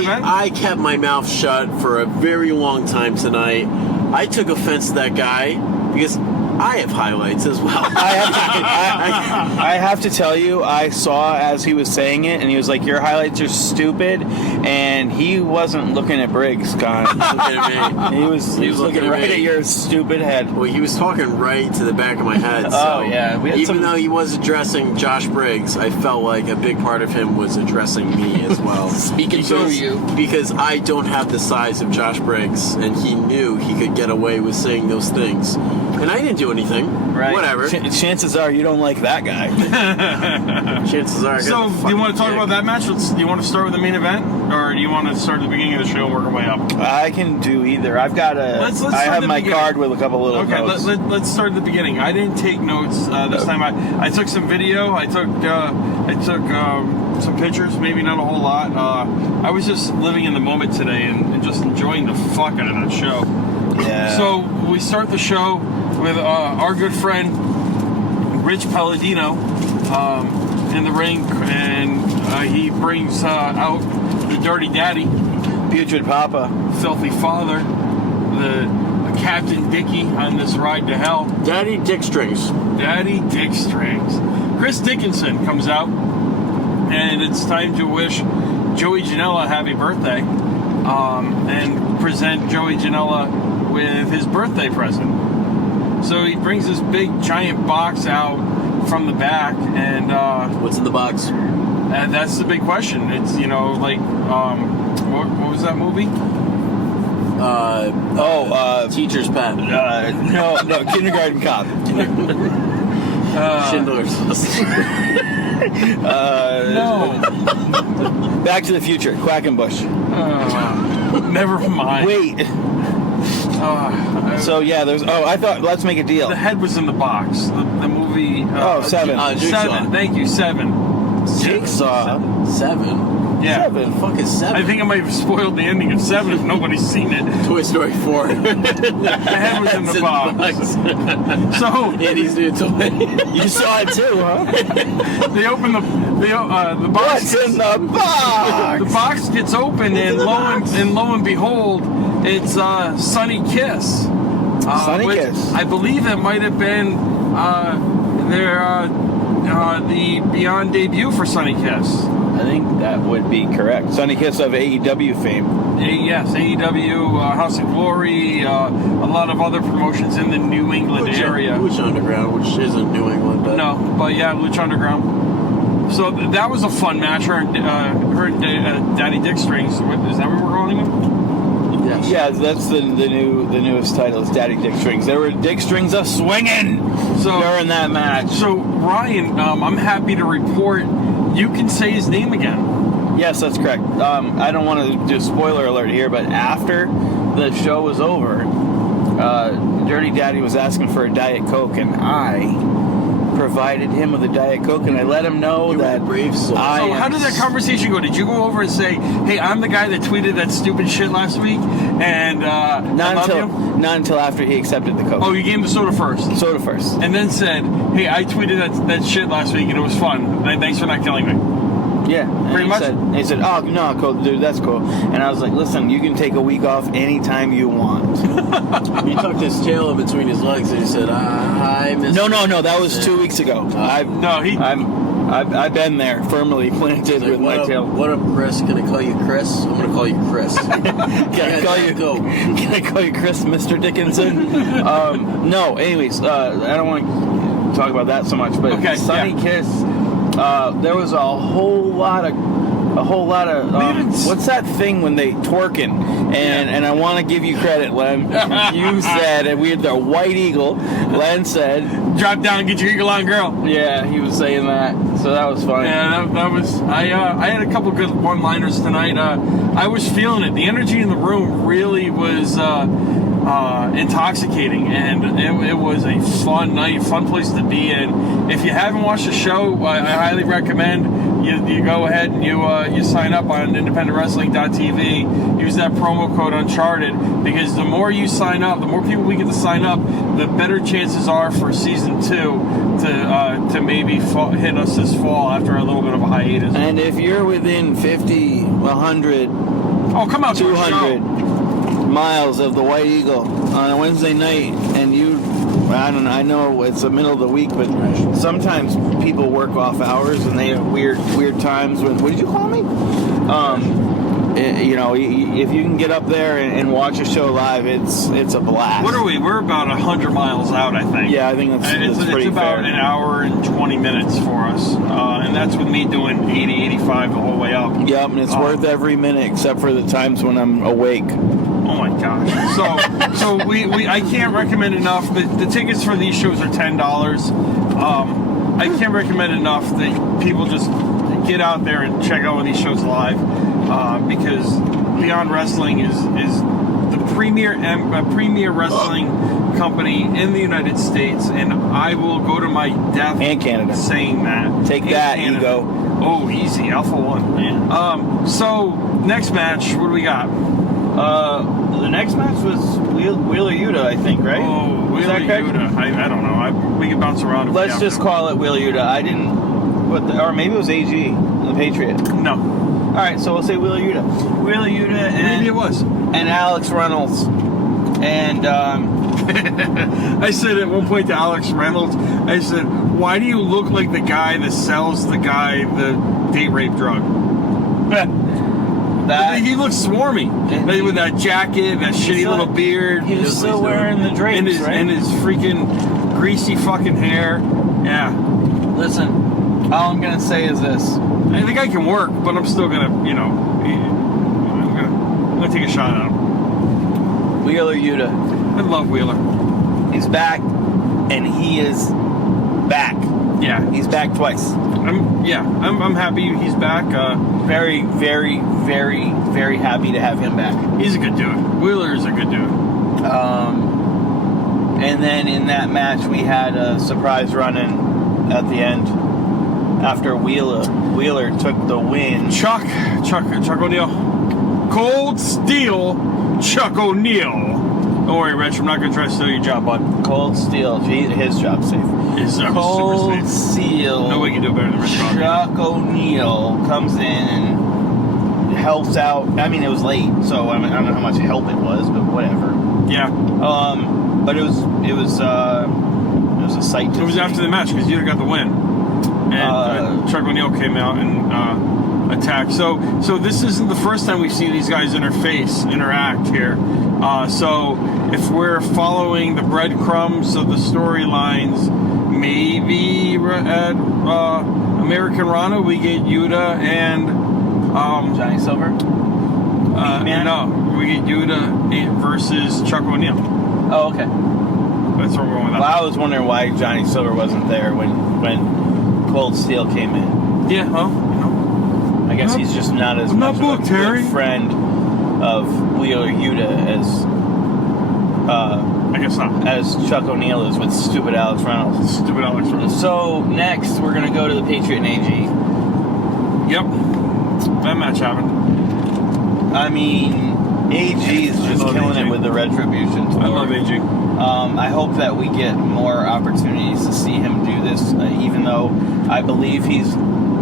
I kept my mouth shut for a very long time tonight. I took offense to that guy because I have highlights as well. I have to tell you, I saw as he was saying it, and he was like, "Your highlights are stupid," and he wasn't looking at Briggs, Con. Looking at me. He was looking right at your stupid head. Well, he was talking right to the back of my head. So yeah. Even though he was addressing Josh Briggs, I felt like a big part of him was addressing me as well. Speaking to you. Because I don't have the size of Josh Briggs, and he knew he could get away with saying those things. And I didn't do anything. Right. Whatever. Chances are you don't like that guy. Chances are. So, do you want to talk about that match? Do you want to start with the main event, or do you want to start at the beginning of the show and work our way up? I can do either. I've got I have my card with a couple little notes. Let's start at the beginning. I didn't take notes this time. I took some video. I took some pictures. Maybe not a whole lot. I was just living in the moment today and just enjoying the fuck out of that show. Yeah. So we start the show with our good friend Rich Palladino in the ring, and he brings out the Dirty Daddy, Putrid Papa, Filthy Father, the Captain Dicky on this ride to hell. Daddy Dick Strings. Daddy Dick Strings. Chris Dickinson comes out, and it's time to wish Joey Janela a happy birthday, and present Joey Janela with his birthday present. So he brings this big giant box out from the back, and what's in the box? And that's the big question. It's what was that movie? Teacher's Pet. No, Kindergarten Cop. Schindler's List. No. Back to the Future, Quackenbush. Never mind. Wait. So yeah, I thought, let's make a deal. The head was in the box. The movie. Seven. Seven. Thank you, Seven. Jigsaw. Seven. Yeah. Seven. The fuck is Seven? I think I might have spoiled the ending of Seven if nobody's seen it. Toy Story 4. The head was in the box. So Andy's new toy. You saw it too, huh? they open the box. What's in the box? The box gets open, and lo and behold, it's Sunny Kiss. Sunny Kiss. I believe it might have been the Beyond debut for Sunny Kiss. I think that would be correct. Sunny Kiss of AEW fame. Yes, AEW, House of Glory, a lot of other promotions in the New England area. Lucha Underground, which isn't New England, but Lucha Underground. So that was a fun match. Her and Daddy Dick Strings. Is that what we're calling him? yes. Yeah, that's the newest title. Is Daddy Dick Strings. There were Dick Strings a swinging during that match. So Ryan, I'm happy to report you can say his name again. Yes, that's correct. I don't want to do a spoiler alert here, but after the show was over, Dirty Daddy was asking for a Diet Coke, and I provided him with a Diet Coke, and I let him know that brave soul. So how did that conversation go? Did you go over and say, "Hey, I'm the guy that tweeted that stupid shit last week," and not until after he accepted the Coke. Oh, you gave him the soda first. Soda first. And then said, "Hey, I tweeted that shit last week, and it was fun. Thanks for not killing me." Yeah, and Pretty much. He said, "Oh no, cool, dude, that's cool." And I was like, "Listen, you can take a week off anytime you want." He tucked his tail in between his legs and he said, "I miss." No, that was 2 weeks ago. I've been there, firmly planted with my tail. What up, Chris? Can I call you Chris? I'm gonna call you Chris. Can I call you Chris, Mr. Dickinson? No, anyways, I don't want to talk about that so much, but Sunny Kiss, there was a whole lot of what's that thing when they twerking? And I want to give you credit, Len. You said, and we had the White Eagle. Len said, "Drop down and get your eagle on, girl." Yeah, he was saying that, so that was funny. Yeah, that was. I had a couple good one-liners tonight. I was feeling it. The energy in the room really was intoxicating, and it was a fun night, fun place to be in. If you haven't watched the show, I highly recommend you go ahead and you sign up on independentwrestling.tv. Use that promo code Uncharted, because the more you sign up, the more people we get to sign up, the better chances are for season 2 to maybe hit us this fall after a little bit of a hiatus. And if you're within 50, 100, come out to our 200 show. miles of the White Eagle on a Wednesday night, and I don't know, I know it's the middle of the week, but sometimes people work off hours and they have weird times when, what did you call me? If you can get up there and watch a show live, it's a blast. What are we? We're about 100 miles out, I think. Yeah, I think that's pretty it's about fair. an hour and 20 minutes for us, and that's with me doing 80, 85 the whole way up. Yep, and it's worth every minute except for the times when I'm awake. Oh my gosh! So we I can't recommend enough. The tickets for these shows are $10. I can't recommend enough that people just get out there and check out one of these shows live, because Beyond Wrestling is the premier wrestling company in the United States, and I will go to my death And Canada. saying that. Take that, Ego. Oh, easy, Alpha One. Yeah. So next match, what do we got? The next match was Wheeler Yuta, I think, right? Oh, Was Wheeler that correct? Yuta. I don't know. We can bounce around. Let's just call it Wheeler Yuta. I didn't, or maybe it was AG, the Patriot. No. All right, so we'll say Wheeler Yuta. Wheeler Yuta and Maybe it was. and Alex Reynolds, and I said at one point to Alex Reynolds, I said, "Why do you look like the guy that sells the guy the date rape drug?" that He looks swarmy with that jacket, that shitty little beard. he was still wearing the drapes, and his, right? and his freaking greasy fucking hair. Yeah. Listen, all I'm gonna say is this: I think I can work, but I'm still gonna, I'm gonna take a shot at him. Wheeler Yuta, I love Wheeler. he's back, and he is back. Yeah. He's back twice. I'm happy he's back. Very, very, very, very happy to have him back. He's a good dude. Wheeler is a good dude. And then in that match, we had a surprise run-in at the end after Wheeler took the win. Chuck O'Neal. Cold Steel Chuck O'Neal. Don't worry, Rich. I'm not going to try to steal your job, bud. Cold Steel, his job's safe. His job is Cold super safe. Steel. No way can do it better than Rich Crockett. Chuck O'Neal comes in and helps out. I mean, it was late, so I don't know how much help it was, but whatever. Yeah. But it was a sight to It was see. after the match because you got the win. And Chuck O'Neal came out and attacked. So this isn't the first time we've seen these guys interact here. So if we're following the breadcrumbs of the storylines, maybe at American Rana we get Yuta and Johnny Silver. no, we get Yuta versus Chuck O'Neal. Oh, okay. That's where we're going with that. Well, I was wondering why Johnny Silver wasn't there when Cold Steel came in. Yeah, well, I guess he's just not as I'm much not booked, of a good Harry. friend of Wheeler Yuta I guess not. as Chuck O'Neal is with stupid Alex Reynolds. Stupid Alex Reynolds. So next we're gonna go to the Patriot and AG. Yep. That match happened. I mean, AG is just love killing AG. it with the Retribution tour. I love AG. I hope that we get more opportunities to see him do this, even though I believe he's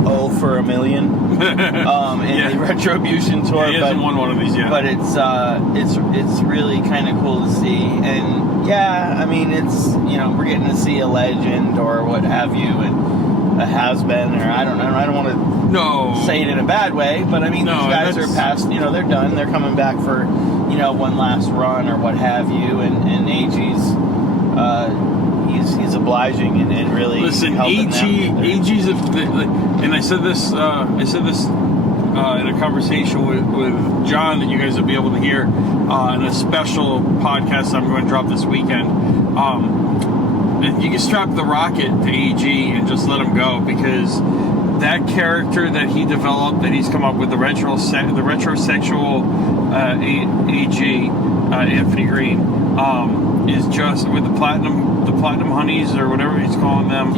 0 for a million in the Retribution tour. He hasn't won one of these yet. But it's really kind of cool to see, and yeah, I mean it's we're getting to see a legend or what have you, and a has-been, or I don't want to say it in a bad way, but I mean these guys are past, they're done, they're coming back for one last run or what have you, and AG's he's obliging and really helping them. AG's and I said this in a conversation with John that you guys will be able to hear in a special podcast I'm going to drop this weekend. And you can strap the rocket to AG and just let him go, because that character that he developed, that he's come up with, the retrosexual AG, Anthony Green, is just with the platinum honeys or whatever he's calling them.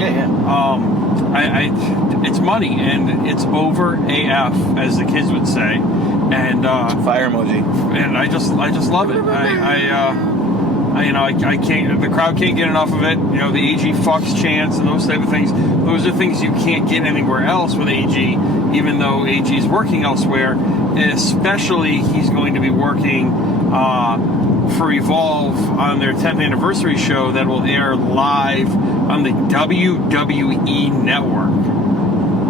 It's money, and it's over AF, as the kids would say, and fire emoji. And I just love it. I can't. The crowd can't get enough of it. The AG fucks chants and those type of things. Those are things you can't get anywhere else with AG, even though AG is working elsewhere. And especially, he's going to be working for Evolve on their 10th anniversary show that will air live on the WWE Network.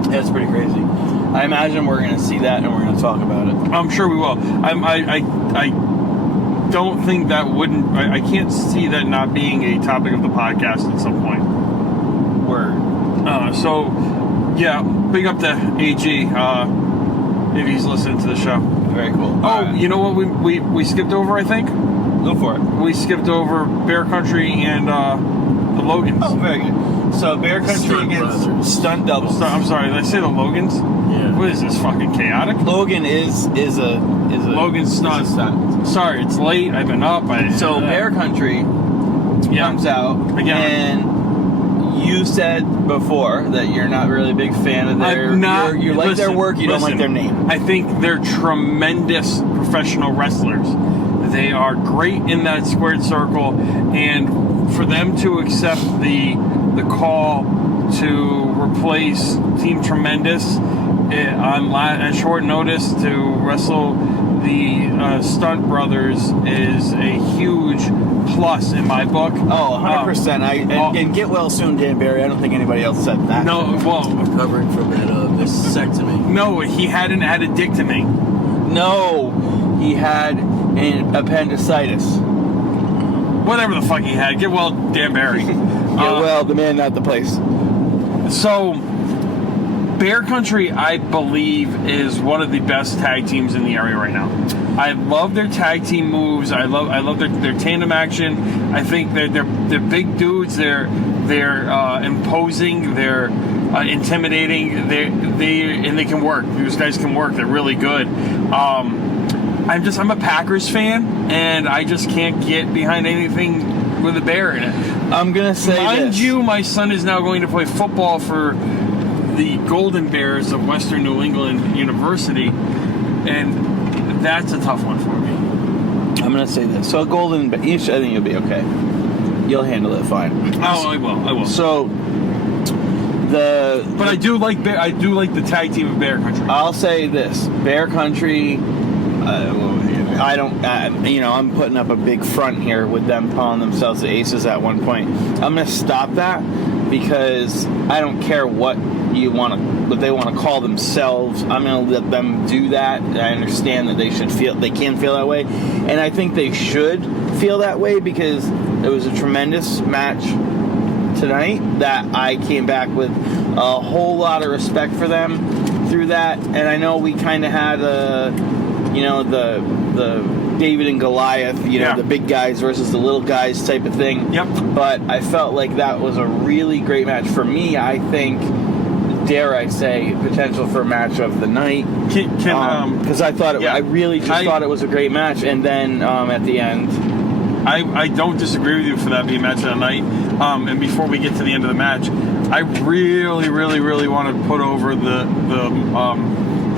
That's pretty crazy. I imagine we're going to see that and we're going to talk about it. I'm sure we will. I don't think that wouldn't. I can't see that not being a topic of the podcast at some point. Word. So, yeah, big up to AG if he's listening to the show. Very cool. You know what we skipped over, I think? Go for it. We skipped over Bear Country and the Logans. Oh, very good. So Bear Country against Stunt Doubles. I'm sorry, did I say the Logans? Yeah. What is this, fucking chaotic? Logan is a Logan stunt. Sorry, it's late. I've been up. Bear Country comes out again, and you said before that you're not really a big fan of their. You like their work. You don't like their name. I think they're tremendous professional wrestlers. They are great in that squared circle, and for them to accept the call to replace Team Tremendous on short notice to wrestle the Stunt Brothers is a huge plus in my book. Oh, 100%. And get well soon, Dan Barry. I don't think anybody else said that. No, well, recovering from that vasectomy. No, he hadn't had a dictomy. No, he had an appendicitis. Whatever the fuck he had. Get well, Dan Barry. The man, not the place. So, Bear Country, I believe, is one of the best tag teams in the area right now. I love their tag team moves. I love their tandem action. I think they're big dudes. They're imposing. They're intimidating. They can work. These guys can work. They're really good. I'm a Packers fan, and I just can't get behind anything with a bear in it. I'm gonna say Mind you, my son is now going to play football for the Golden Bears of Western New England University, and that's a tough one for me. I'm gonna say this. So I think you'll be okay. You'll handle it fine. Oh, I will. So but I do like the tag team of Bear Country. I'll say this: Bear Country. I'm putting up a big front here with them calling themselves the Aces at one point. I'm going to stop that because I don't care what they want to call themselves. I'm going to let them do that. I understand that they can feel that way, and I think they should feel that way because it was a tremendous match tonight that I came back with a whole lot of respect for them through that. And I know we kind of had the David and Goliath, the big guys versus the little guys type of thing. Yep. But I felt like that was a really great match. For me, I think, dare I say, potential for match of the night. Because I thought I really thought it was a great match. And then at the end, I don't disagree with you for that being match of the night. And before we get to the end of the match, I really, really, really want to put over the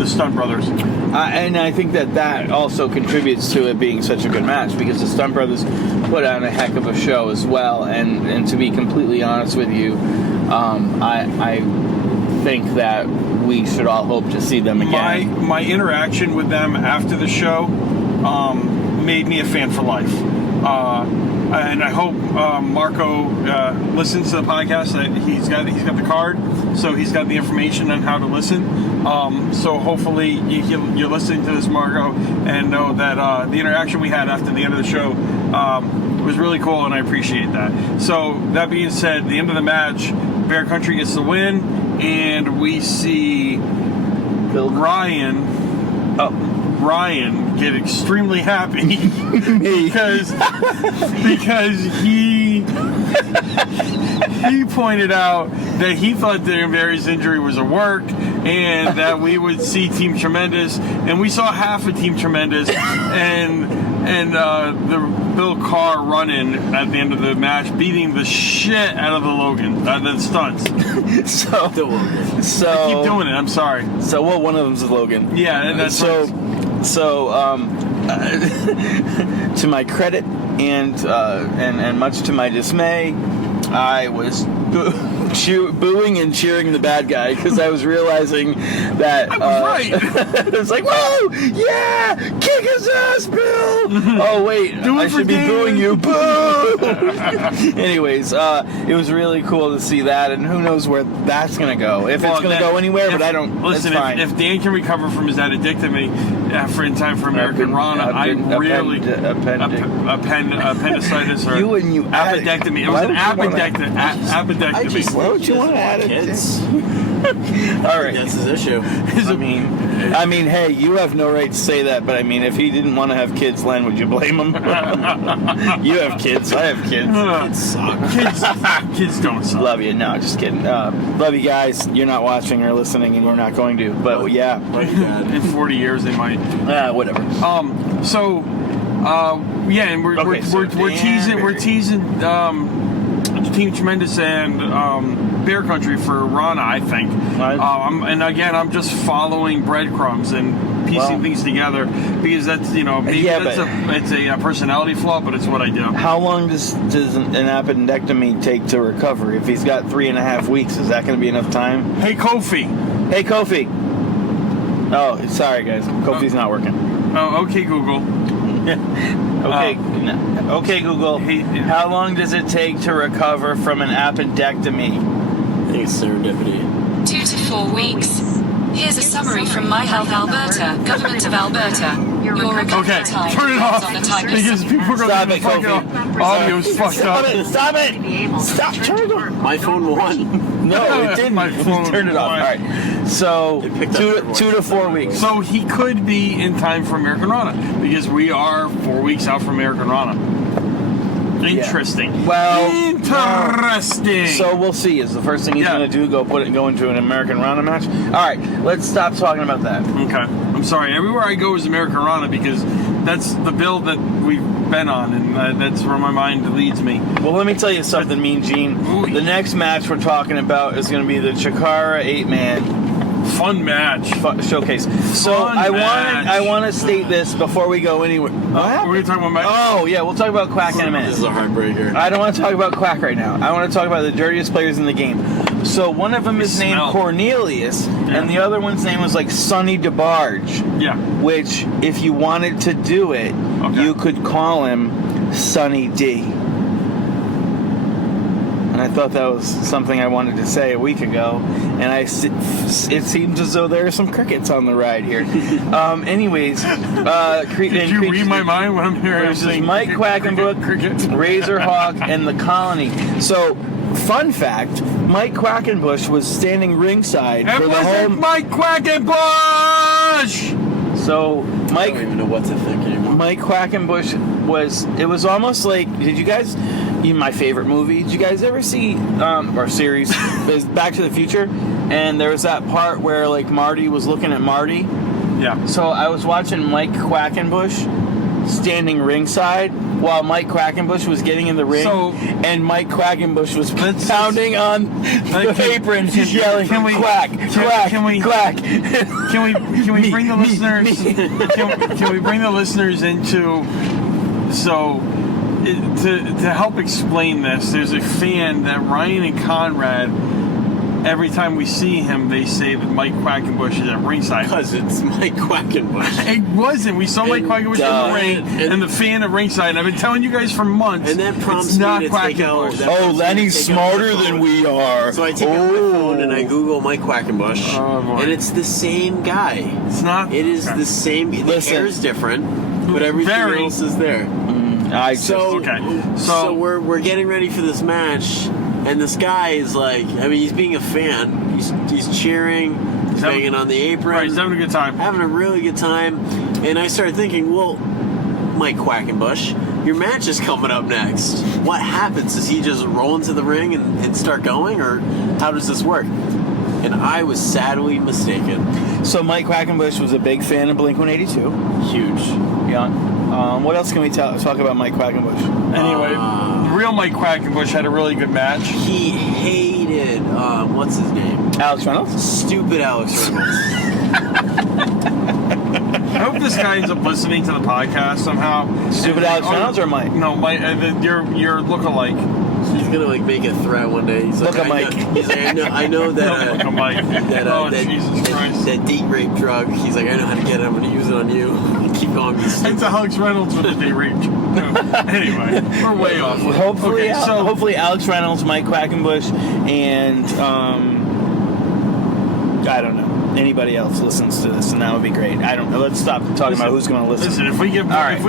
Stunt Brothers. And I think that also contributes to it being such a good match because the Stunt Brothers put on a heck of a show as well. And to be completely honest with you, I think that we should all hope to see them again. My interaction with them after the show made me a fan for life. And I hope Marco listens to the podcast. That he's got the card, so he's got the information on how to listen. So hopefully you're listening to this, Marco, and know that the interaction we had after the end of the show was really cool, and I appreciate that. So that being said, the end of the match, Bear Country gets the win, and we see Ryan get extremely happy because he pointed out that he thought that Barry's injury was a work, and that we would see Team Tremendous, and we saw half of Team Tremendous, and the Bill Carr run-in at the end of the match, beating the shit out of the stunts. So I keep doing it. I'm sorry. So one of them's Logan. Yeah, and that's so to my credit and much to my dismay, I was booing and cheering the bad guy because I was realizing that I was right. It was like, whoa, yeah, kick his ass, Bill. Oh wait, I should be booing you, boo. Anyways, it was really cool to see that, and who knows where that's gonna go, if it's gonna go anywhere. But I don't. Listen, it's fine. if Dan can recover from his addictomy in time for American Rana, I really appendicitis or appendectomy. It was an appendectomy. Why would you want to add it? All right, that's his issue. I mean, hey, you have no right to say that, but I mean, if he didn't want to have kids, Len, would you blame him? You have kids. I have kids. Kids suck. Kids don't suck. Love you. No, just kidding. Love you guys. You're not watching or listening, and you're not going to. But yeah, in 40 years they might. Whatever. And we're teasing Team Tremendous and Bear Country for Rana, I think. Right. And again, I'm just following breadcrumbs and piecing things together because that's it's a personality flaw, but it's what I do. How long does an appendectomy take to recover? If he's got 3.5 weeks, is that going to be enough time? Hey Kofi. Oh, sorry guys, Kofi's not working. Oh, okay Google. Okay, Google. How long does it take to recover from an appendectomy? I think it's serendipity. 2 to 4 weeks. Here's a summary from My Health Alberta, Government of Alberta. Your recovery time turn it off on the type because people are going to Stop it, fucking audio's fucked up. Stop it! Stop! Turn it off. My phone won. No, it didn't. My phone Turn it off. All right. So 2 to 4 weeks. So he could be in time for American Rana because we are 4 weeks out from American Rana. Interesting. Yeah. Well, interesting. So we'll see. Is the first thing he's going to do go into an American Rana match? All right, let's stop talking about that. Okay. I'm sorry. Everywhere I go is American Rana because that's the build that we've been on, and that's where my mind leads me. Well, let me tell you something, Mean Gene. The next match we're talking about is going to be the Chikara 8-man. Fun match. Showcase. So I want to state this before we go anywhere. We're going to talk about match? Oh, yeah, we'll talk about Quack in a minute. This is a heartbreaker. I don't want to talk about Quack right now. I want to talk about the dirtiest players in the game. So one of them is named Cornelius, and the other one's name was like Sonny DeBarge. Yeah. Which, if you wanted to do it, you could call him Sonny D. And I thought that was something I wanted to say a week ago, and it seems as though there are some crickets on the ride here. Anyways, did you read my mind when I'm here? This is Mike Quackenbush, Razorhawk, and the Colony. So, fun fact: Mike Quackenbush was standing ringside for the whole. Mike Quackenbush. So Mike, I don't even know what to think anymore. Mike Quackenbush was almost like, did you guys? My favorite movie. Did you guys ever see or series is Back to the Future? And there was that part where like Marty was looking at Marty. Yeah. So I was watching Mike Quackenbush standing ringside while Mike Quackenbush was getting in the ring, and Mike Quackenbush was pounding on the apron, yelling, "Quack, quack, quack!" Can we bring the listeners? Can we bring the listeners into to help explain this? There's a fan that Ryan and Conrad every time we see him, they say that Mike Quackenbush is at ringside. Because it's Mike Quackenbush. It wasn't. We saw Mike Quackenbush in the ring and the fan at ringside. And I've been telling you guys for months. And that prompts it's not me to take out. Quackenbush. that prompts me to Lenny's take out smarter my than phone. we are. So I take out my phone and I Google Mike Quackenbush, boy. and it's the same guy. It's not. It is okay. the same. The Listen. hair is different, but everything Very. else is there. Okay. So we're getting ready for this match, and this guy is like, I mean, he's being a fan. He's cheering. He's banging on the apron. Right, he's having a good time. Having a really good time. And I started thinking, well, Mike Quackenbush, your match is coming up next. What happens? Does he just roll into the ring and start going, or how does this work? And I was sadly mistaken. So Mike Quackenbush was a big fan of Blink-182. Huge. Yeah. What else can we talk about Mike Quackenbush? Anyway, the real Mike Quackenbush had a really good match. He hated, what's his name? Alex Reynolds? Stupid Alex Reynolds. I hope this guy ends up listening to the podcast somehow. Stupid Alex Reynolds or Mike? No, Mike. Your look-alike. He's gonna like make a threat one day. He's like, Look at I Mike. know, he's like, I know that. Look at Mike. Oh, Jesus Christ. That date rape drug. He's like, I know how to get it. I'm gonna use it on you. Keep calling me stupid. It's Alex Reynolds with the day rape. Anyway, we're way off. Hopefully, Okay, so hopefully Alex Reynolds, Mike Quackenbush, and I don't know. Anybody else listens to this, and that would be great. I don't know. Let's stop talking about who's going to listen. Listen, if we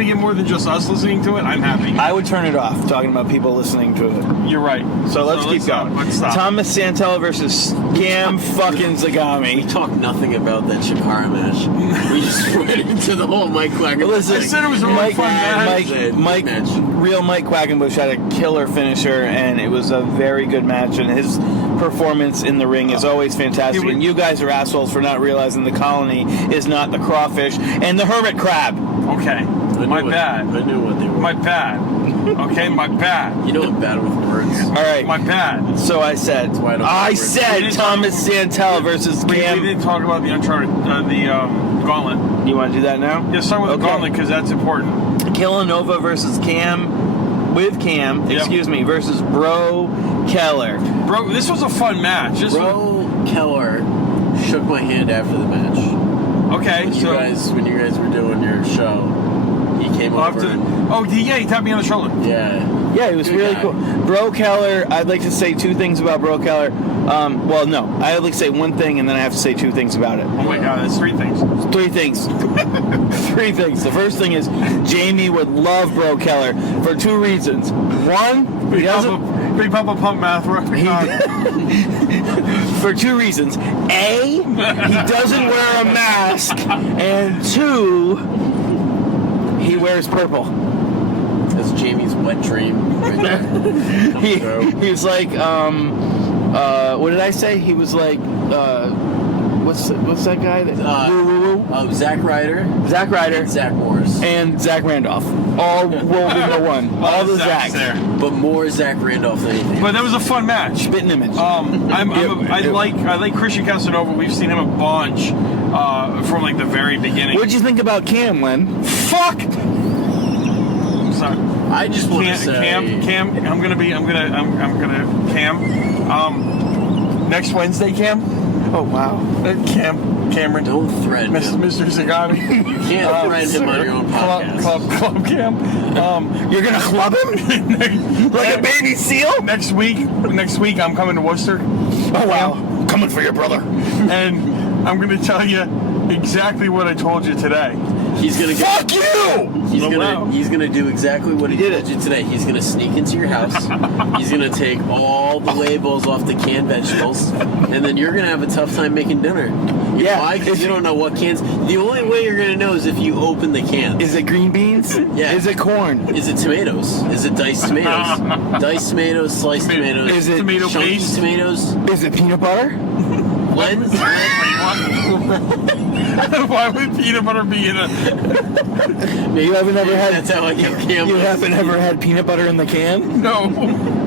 get more than just us listening to it, I'm happy. I would turn it off talking about people listening to it. You're right. So let's keep going. Let's stop. Thomas Santella versus Scam fucking We Zagami. talked nothing about that Shikara match. We just went into the whole Mike Quackenbush. Listen, I said it was a really fun match. Real Mike Quackenbush had a killer finisher, and it was a very good match. And his performance in the ring is always fantastic. And you guys are assholes for not realizing the Colony is not the crawfish and the hermit crab. Okay, my bad. I knew what they were. My bad. Okay, my bad. You know I'm bad with words. All right. My bad. So I said, why I don't I like said words. Thomas Santella versus We Cam. didn't talk about the Uncharted, Gauntlet. You want to do that now? Yeah, start with the Okay. Gauntlet because that's important. Killanova versus Cam, versus Bro Keller. Bro, this was a fun match. Bro Keller shook my hand after the match. Okay, When you guys were doing your show, he came over. he tapped me on the shoulder. Yeah. Yeah, it was Good really guy. cool. Bro Keller, I'd like to say two things about Bro Keller. Well, no, I'd like to say one thing and then I have to say two things about it. Oh my God, that's three things. Three things. Three things. The first thing is Jamie would love Bro Keller for two reasons. One, he doesn't... Big Papa Pump math. For two reasons. A, he doesn't wear a mask. And two, he wears purple. That's Jamie's wet dream right there. He was like, what did I say? He was like, what's that guy? Zack Ryder. Zach Ryder. Zach Morris. And Zach Randolph. All rolled into one. All the Zachs Zachs. there. But more Zach Randolph than anything. But that was a fun match. Spitting image. I like Christian Casanova. We've seen him a bunch from like the very beginning. What'd you think about Cam, Len? Fuck. Sorry. I just want to say... Cam. I'm gonna Cam. Next Wednesday, Cam. Oh, wow. Cameron. Don't threaten him. Mr. Zagami. You can't threaten him on your own podcast. Club Cam. You're gonna club him? Like a baby seal? Next week, I'm coming to Worcester. Oh, wow. Coming for your brother. And I'm going to tell you exactly what I told you today. He's gonna go. Fuck you! He's gonna do exactly what he did told you today. He's gonna sneak into your house. He's gonna take all the labels off the canned vegetables, and then you're gonna have a tough time making dinner. Yeah. Why? Because you don't know what cans. The only way you're gonna know is if you open the cans. Is it green beans? Yeah. Is it corn? Is it tomatoes? Is it diced tomatoes? Diced tomatoes, sliced tomatoes. Is it tomato chunky paste? tomatoes? Is it peanut butter? Lens? Why would peanut butter be in a... You haven't ever had. That's how I get Cam. You haven't ever had peanut butter in the can? No.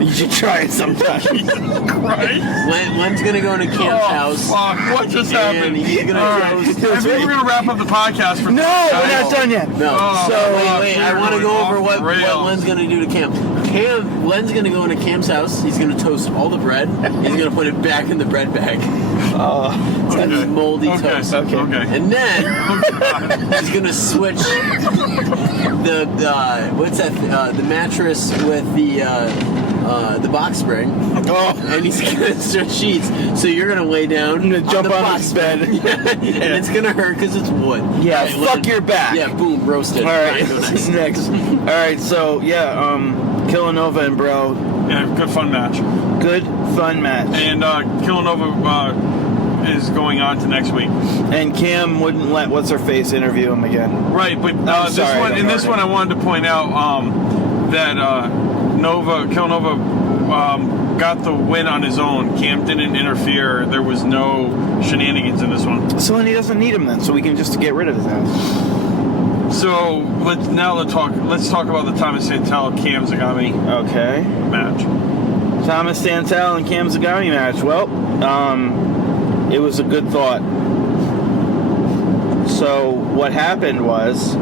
You should try it sometime. Christ. Len's gonna go to Cam's house. Fuck, what just happened? And he's gonna All right. I think we're going to wrap up the podcast for No, we're not done yet. No. Oh, So fuck, wait. I we're want to going go over off what the rails. Len's going to do to Cam. Len's gonna go into Cam's house. He's gonna toast all the bread. He's gonna put it back in the bread bag. It's got this moldy toast. Okay. And then he's gonna switch the what's that? The mattress with the box spring. And he's gonna switch sheets. So you're gonna lay down Jump the on box his bed. and it's gonna hurt because it's wood. Yeah, Right, fuck Len? your back. Yeah, boom, roasted. All right, Go nice. next. All right, so Killanova and Bro, Yeah, good fun match. good fun match. And Killanova is going on to next week. And Cam wouldn't let what's her face interview him again. Right, but this sorry, one, in this one, I wanted to point out that Killanova got the win on his own. Cam didn't interfere. There was no shenanigans in this one. So then he doesn't need him then, so we can just get rid of his ass. So let's talk about the Thomas Santel Cam Zagami Okay. match. Thomas Santel and Cam Zagami match. Well, it was a good thought. So what happened was,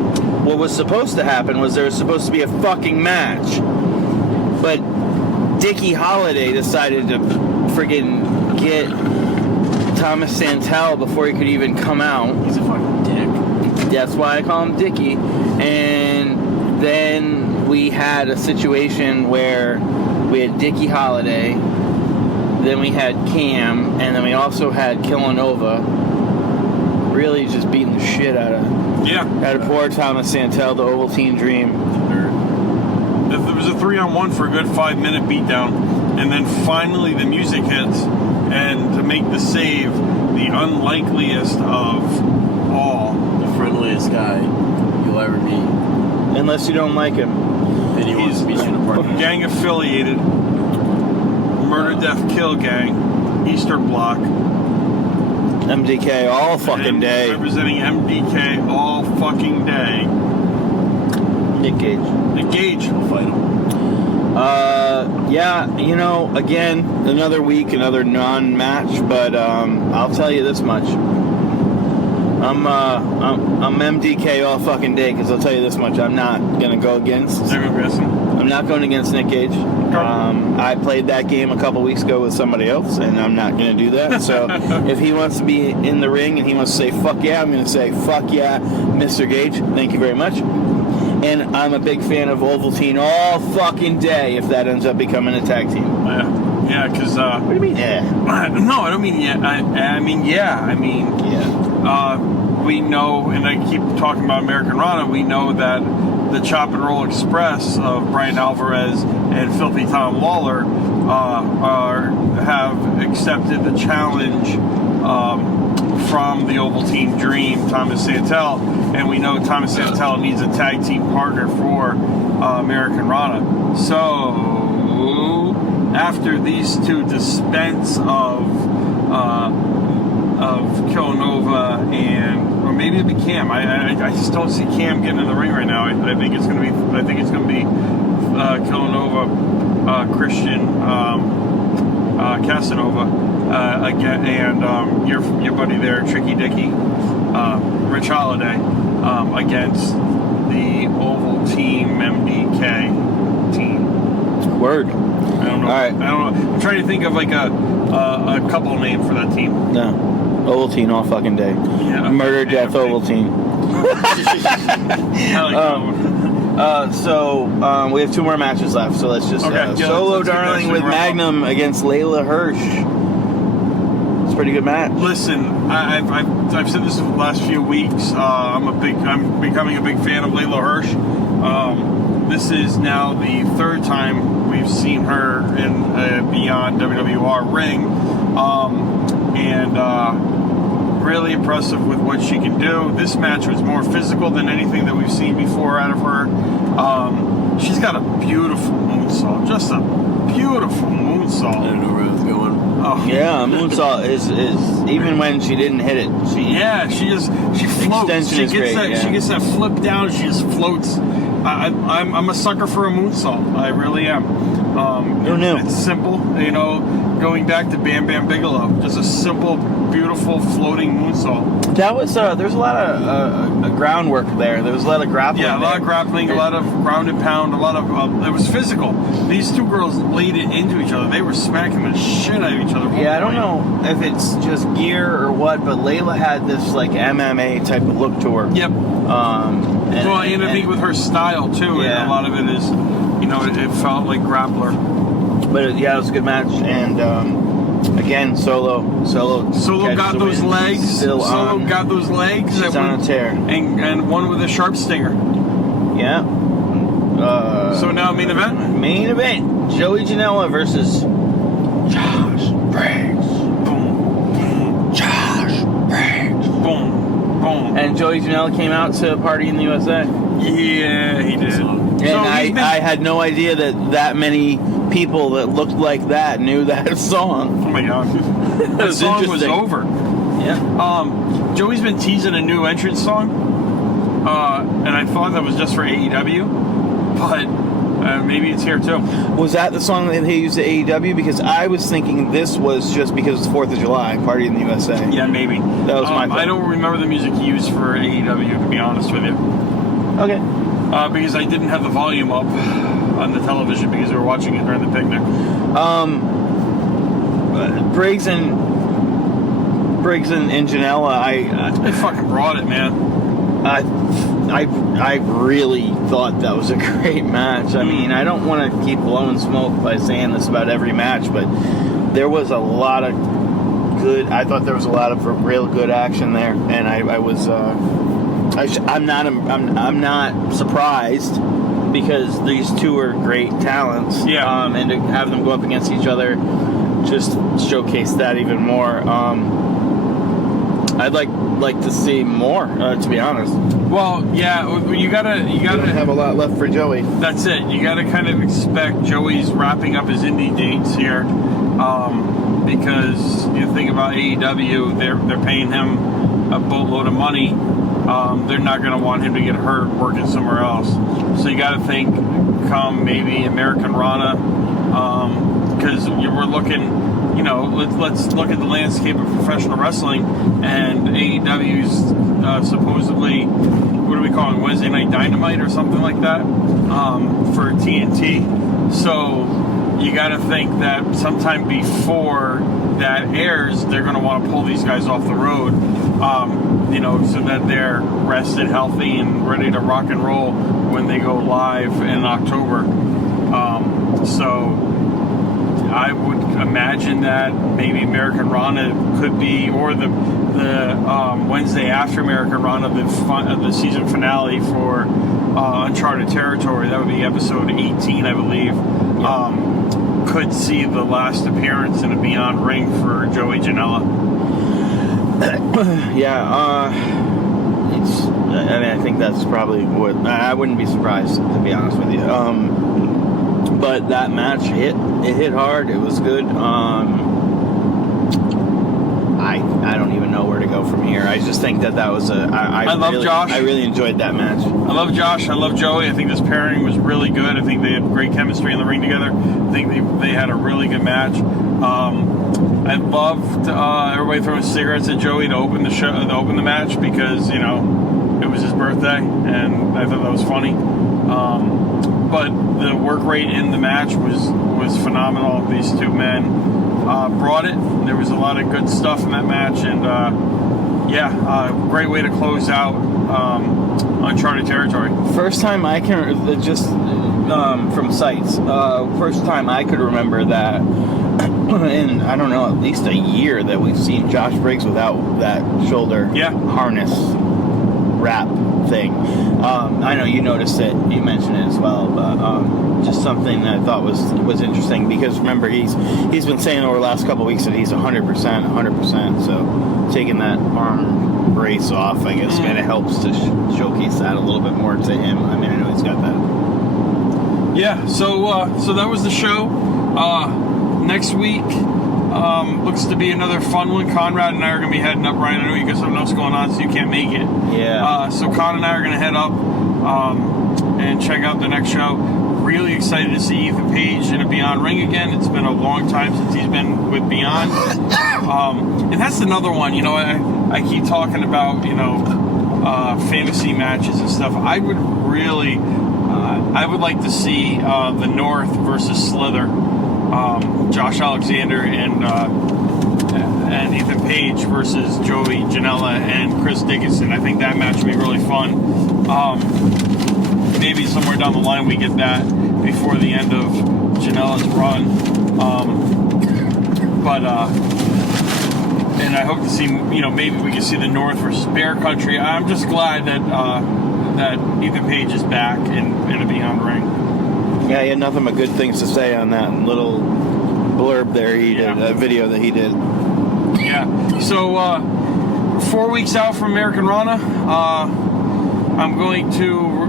what was supposed to happen was there was supposed to be a fucking match. But Dickie Holiday decided to friggin' get Thomas Santel before he could even come out. He's a fucking dick. That's why I call him Dickie. And then we had a situation where we had Dickie Holiday, then we had Cam, and then we also had Killanova really just beating the shit out of poor Thomas Santel, the Ovaltine Dream. There was a 3-on-1 for a good 5-minute beatdown, and then finally the music hits, and to make the save, the unlikeliest of all. The friendliest guy you'll ever meet. Unless you don't like him. And he wants to beat you in a parking lot. Gang affiliated, murder, death, kill gang, Easter Block. MDK all fucking day. Representing MDK all fucking day. Nick Gage. Nick Gage will fight him. Yeah, again, another week, another non-match, but I'll tell you this much. I'm MDK all fucking day, because I'll tell you this much, I'm not going to go against... I'm not going against Nick Gage. I played that game a couple weeks ago with somebody else, and I'm not going to do that. So if he wants to be in the ring and he wants to say, fuck yeah, I'm going to say, fuck yeah, Mr. Gage. Thank you very much. And I'm a big fan of Ovaltine all fucking day if that ends up becoming a tag team. Yeah, because... What do you mean, yeah? No, I don't mean yeah. I mean, yeah. I mean... Yeah. We know, and I keep talking about American Rana, we know that the Chop and Roll Express of Brian Alvarez and Filthy Tom Lawler have accepted the challenge from the Ovaltine Dream, Thomas Santel, and we know Thomas Santel needs a tag team partner for American Rana. So, after these two dispense of Killanova or maybe it'll be Cam. I just don't see Cam getting in the ring right now. I think it's gonna be Killanova, Christian, Casanova again, and your buddy there, Tricky Dicky, Rich Holiday, against the Ovaltine MDK team. Word. I don't know. All right. I don't know. I'm trying to think of like a couple name for that team. No. Ovaltine all fucking day. Yeah. Murder, death, Ovaltine. So we have 2 more matches left, so let's just Solo let's Darling with Magnum against Layla Hirsch. It's a pretty good match. Listen, I've said this in the last few weeks. I'm becoming a big fan of Layla Hirsch. This is now the 3rd time we've seen her in a Beyond WWR ring, and really impressive with what she can do. This match was more physical than anything that we've seen before out of her. She's got a beautiful moonsault, just a beautiful moonsault. I don't know where it's going. Oh. Yeah, moonsault is even when she didn't hit it. She floats. Extension is great, yeah. She gets that flip down. She just floats. I'm a sucker for a moonsault. I really am. Who knew? It's simple, going back to Bam Bam Bigelow. Just a simple, beautiful, floating moonsault. That was there's a lot of groundwork there. There was a lot of grappling. Yeah, a lot there. of grappling, a lot of ground and pound, a lot of it was physical. These two girls laid it into each other. They were smacking the shit out of each other. Yeah, I don't know if it's just gear or what, but Layla had this like MMA type of look to her. Yep. And I think with her style too, Yeah. a lot of it is, it felt like grappler. But it was a good match, and again, Solo Solo got catches the those win. legs. Still Solo on. got those legs. She's on a tear. And one with a sharp stinger. Yeah. So now main event. Main event: Joey Janela versus Josh Briggs. Boom. Josh Briggs. Boom. Boom. And Joey Janela came out to Party in the USA. Yeah, he did. And I had no idea that many people that looked like that knew that song. Oh my god. That song was over. Yeah. Joey's been teasing a new entrance song. And I thought that was just for AEW. But maybe it's here too. Was that the song that he used at AEW? Because I was thinking this was just because it's 4th of July, Party in the USA. Yeah, maybe. That was my thought. I don't remember the music he used for AEW, to be honest with you. Okay. Because I didn't have the volume up on the television because we were watching it during the picnic. Briggs and Janela, I fucking brought it, man. I really thought that was a great match. I mean, I don't want to keep blowing smoke by saying this about every match, but there was a lot of good. I thought there was a lot of real good action there, and I'm not surprised because these two are great talents. Yeah. And to have them go up against each other just showcase that even more. I'd like to see more, to be honest. Well, yeah, you gotta have a lot left for Joey. That's it. You gotta kind of expect Joey's wrapping up his indie dates here, because you think about AEW, they're paying him a boatload of money. They're not gonna want him to get hurt working somewhere else. So you gotta think, come maybe American Rana, because we're looking. Let's look at the landscape of professional wrestling, and AEW's supposedly, what are we calling, Wednesday Night Dynamite or something like that, for TNT. So you got to think that sometime before that airs, they're going to want to pull these guys off the road, so that they're rested, healthy, and ready to rock and roll when they go live in October. So I would imagine that maybe American Rana could be, or the Wednesday after American Rana, the season finale for Uncharted Territory. That would be episode 18, I believe. Could see the last appearance in a Beyond ring for Joey Janela. I think that's probably what I wouldn't be surprised, to be honest with you. But that match hit hard. It was good. I don't even know where to go from here. I just think that was I love Josh. I really enjoyed that match. I love Josh. I love Joey. I think this pairing was really good. I think they had great chemistry in the ring together. I think they had a really good match. I loved everybody throwing cigarettes at Joey to open the show, to open the match, because it was his birthday, and I thought that was funny. But the work rate in the match was phenomenal. These two men brought it. There was a lot of good stuff in that match, and great way to close out Uncharted Territory. First time I can just from sites. First time I could remember that in, I don't know, at least a year that we've seen Josh Briggs without that shoulder harness wrap thing. I know you noticed it, you mentioned it as well, but just something that I thought was interesting, because remember he's been saying over the last couple of weeks that he's 100%, so taking that arm brace off, I guess, kind of helps to showcase that a little bit more to him. I mean, I know he's got that. Yeah, so that was the show. Next week looks to be another fun one. Conrad and I are going to be heading up. Ryan, I know you got something else going on, so you can't make it. Yeah. So Con and I are going to head up and check out the next show. really excited to see Ethan Page in a Beyond ring again. It's been a long time since he's been with Beyond. And that's another one, you know, I keep talking about, you know, fantasy matches and stuff. I would really, I would like to see the North versus Slither, Josh Alexander and Ethan Page versus Joey Janela and Chris Dickinson. I think that match would be really fun. Maybe somewhere down the line we get that before the end of Janela's run. And I hope to see, you know, maybe we can see the North versus Bear Country. I'm just glad that that Ethan Page is back in a Beyond ring. Yeah, he had nothing but good things to say on that little blurb there he did, that video that he did. Yeah. So 4 weeks out from American Rana, I'm going to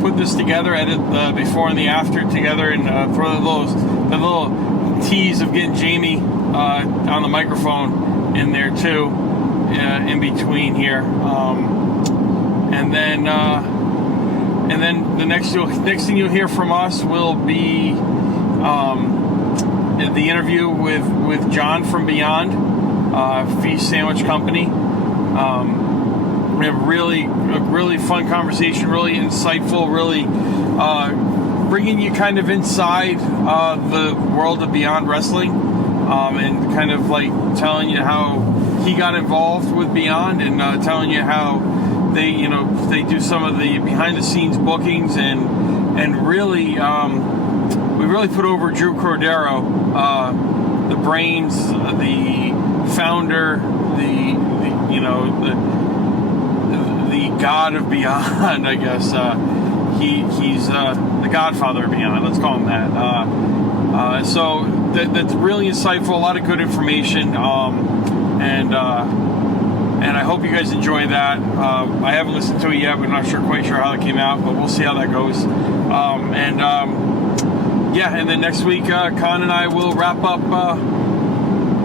put this together, edit the before and the after together, and throw the little tease of getting Jamie on the microphone in there too, in between here, and then the next thing you'll hear from us will be the interview with John from Beyond Feast Sandwich Company. We have a really fun conversation, really insightful, really bringing you kind of inside the world of Beyond Wrestling, and kind of like telling you how he got involved with Beyond, and telling you how they do some of the behind the scenes bookings, and really we really put over Drew Cordero, the brains, the founder, the god of Beyond, I guess. He's the godfather of Beyond. Let's call him that. So that's really insightful. A lot of good information, and I hope you guys enjoy that. I haven't listened to it yet, but I'm not quite sure how it came out, but we'll see how that goes. And then next week, Con and I will wrap up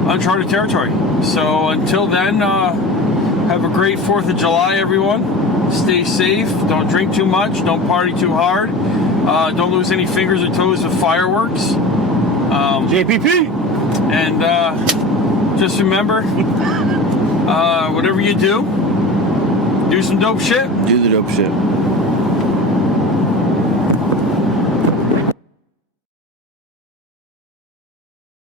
Uncharted Territory. So until then, have a great 4th of July, everyone. Stay safe. Don't drink too much. Don't party too hard. Don't lose any fingers or toes with fireworks. JPP! And just remember, whatever you do some dope shit. Do the dope shit.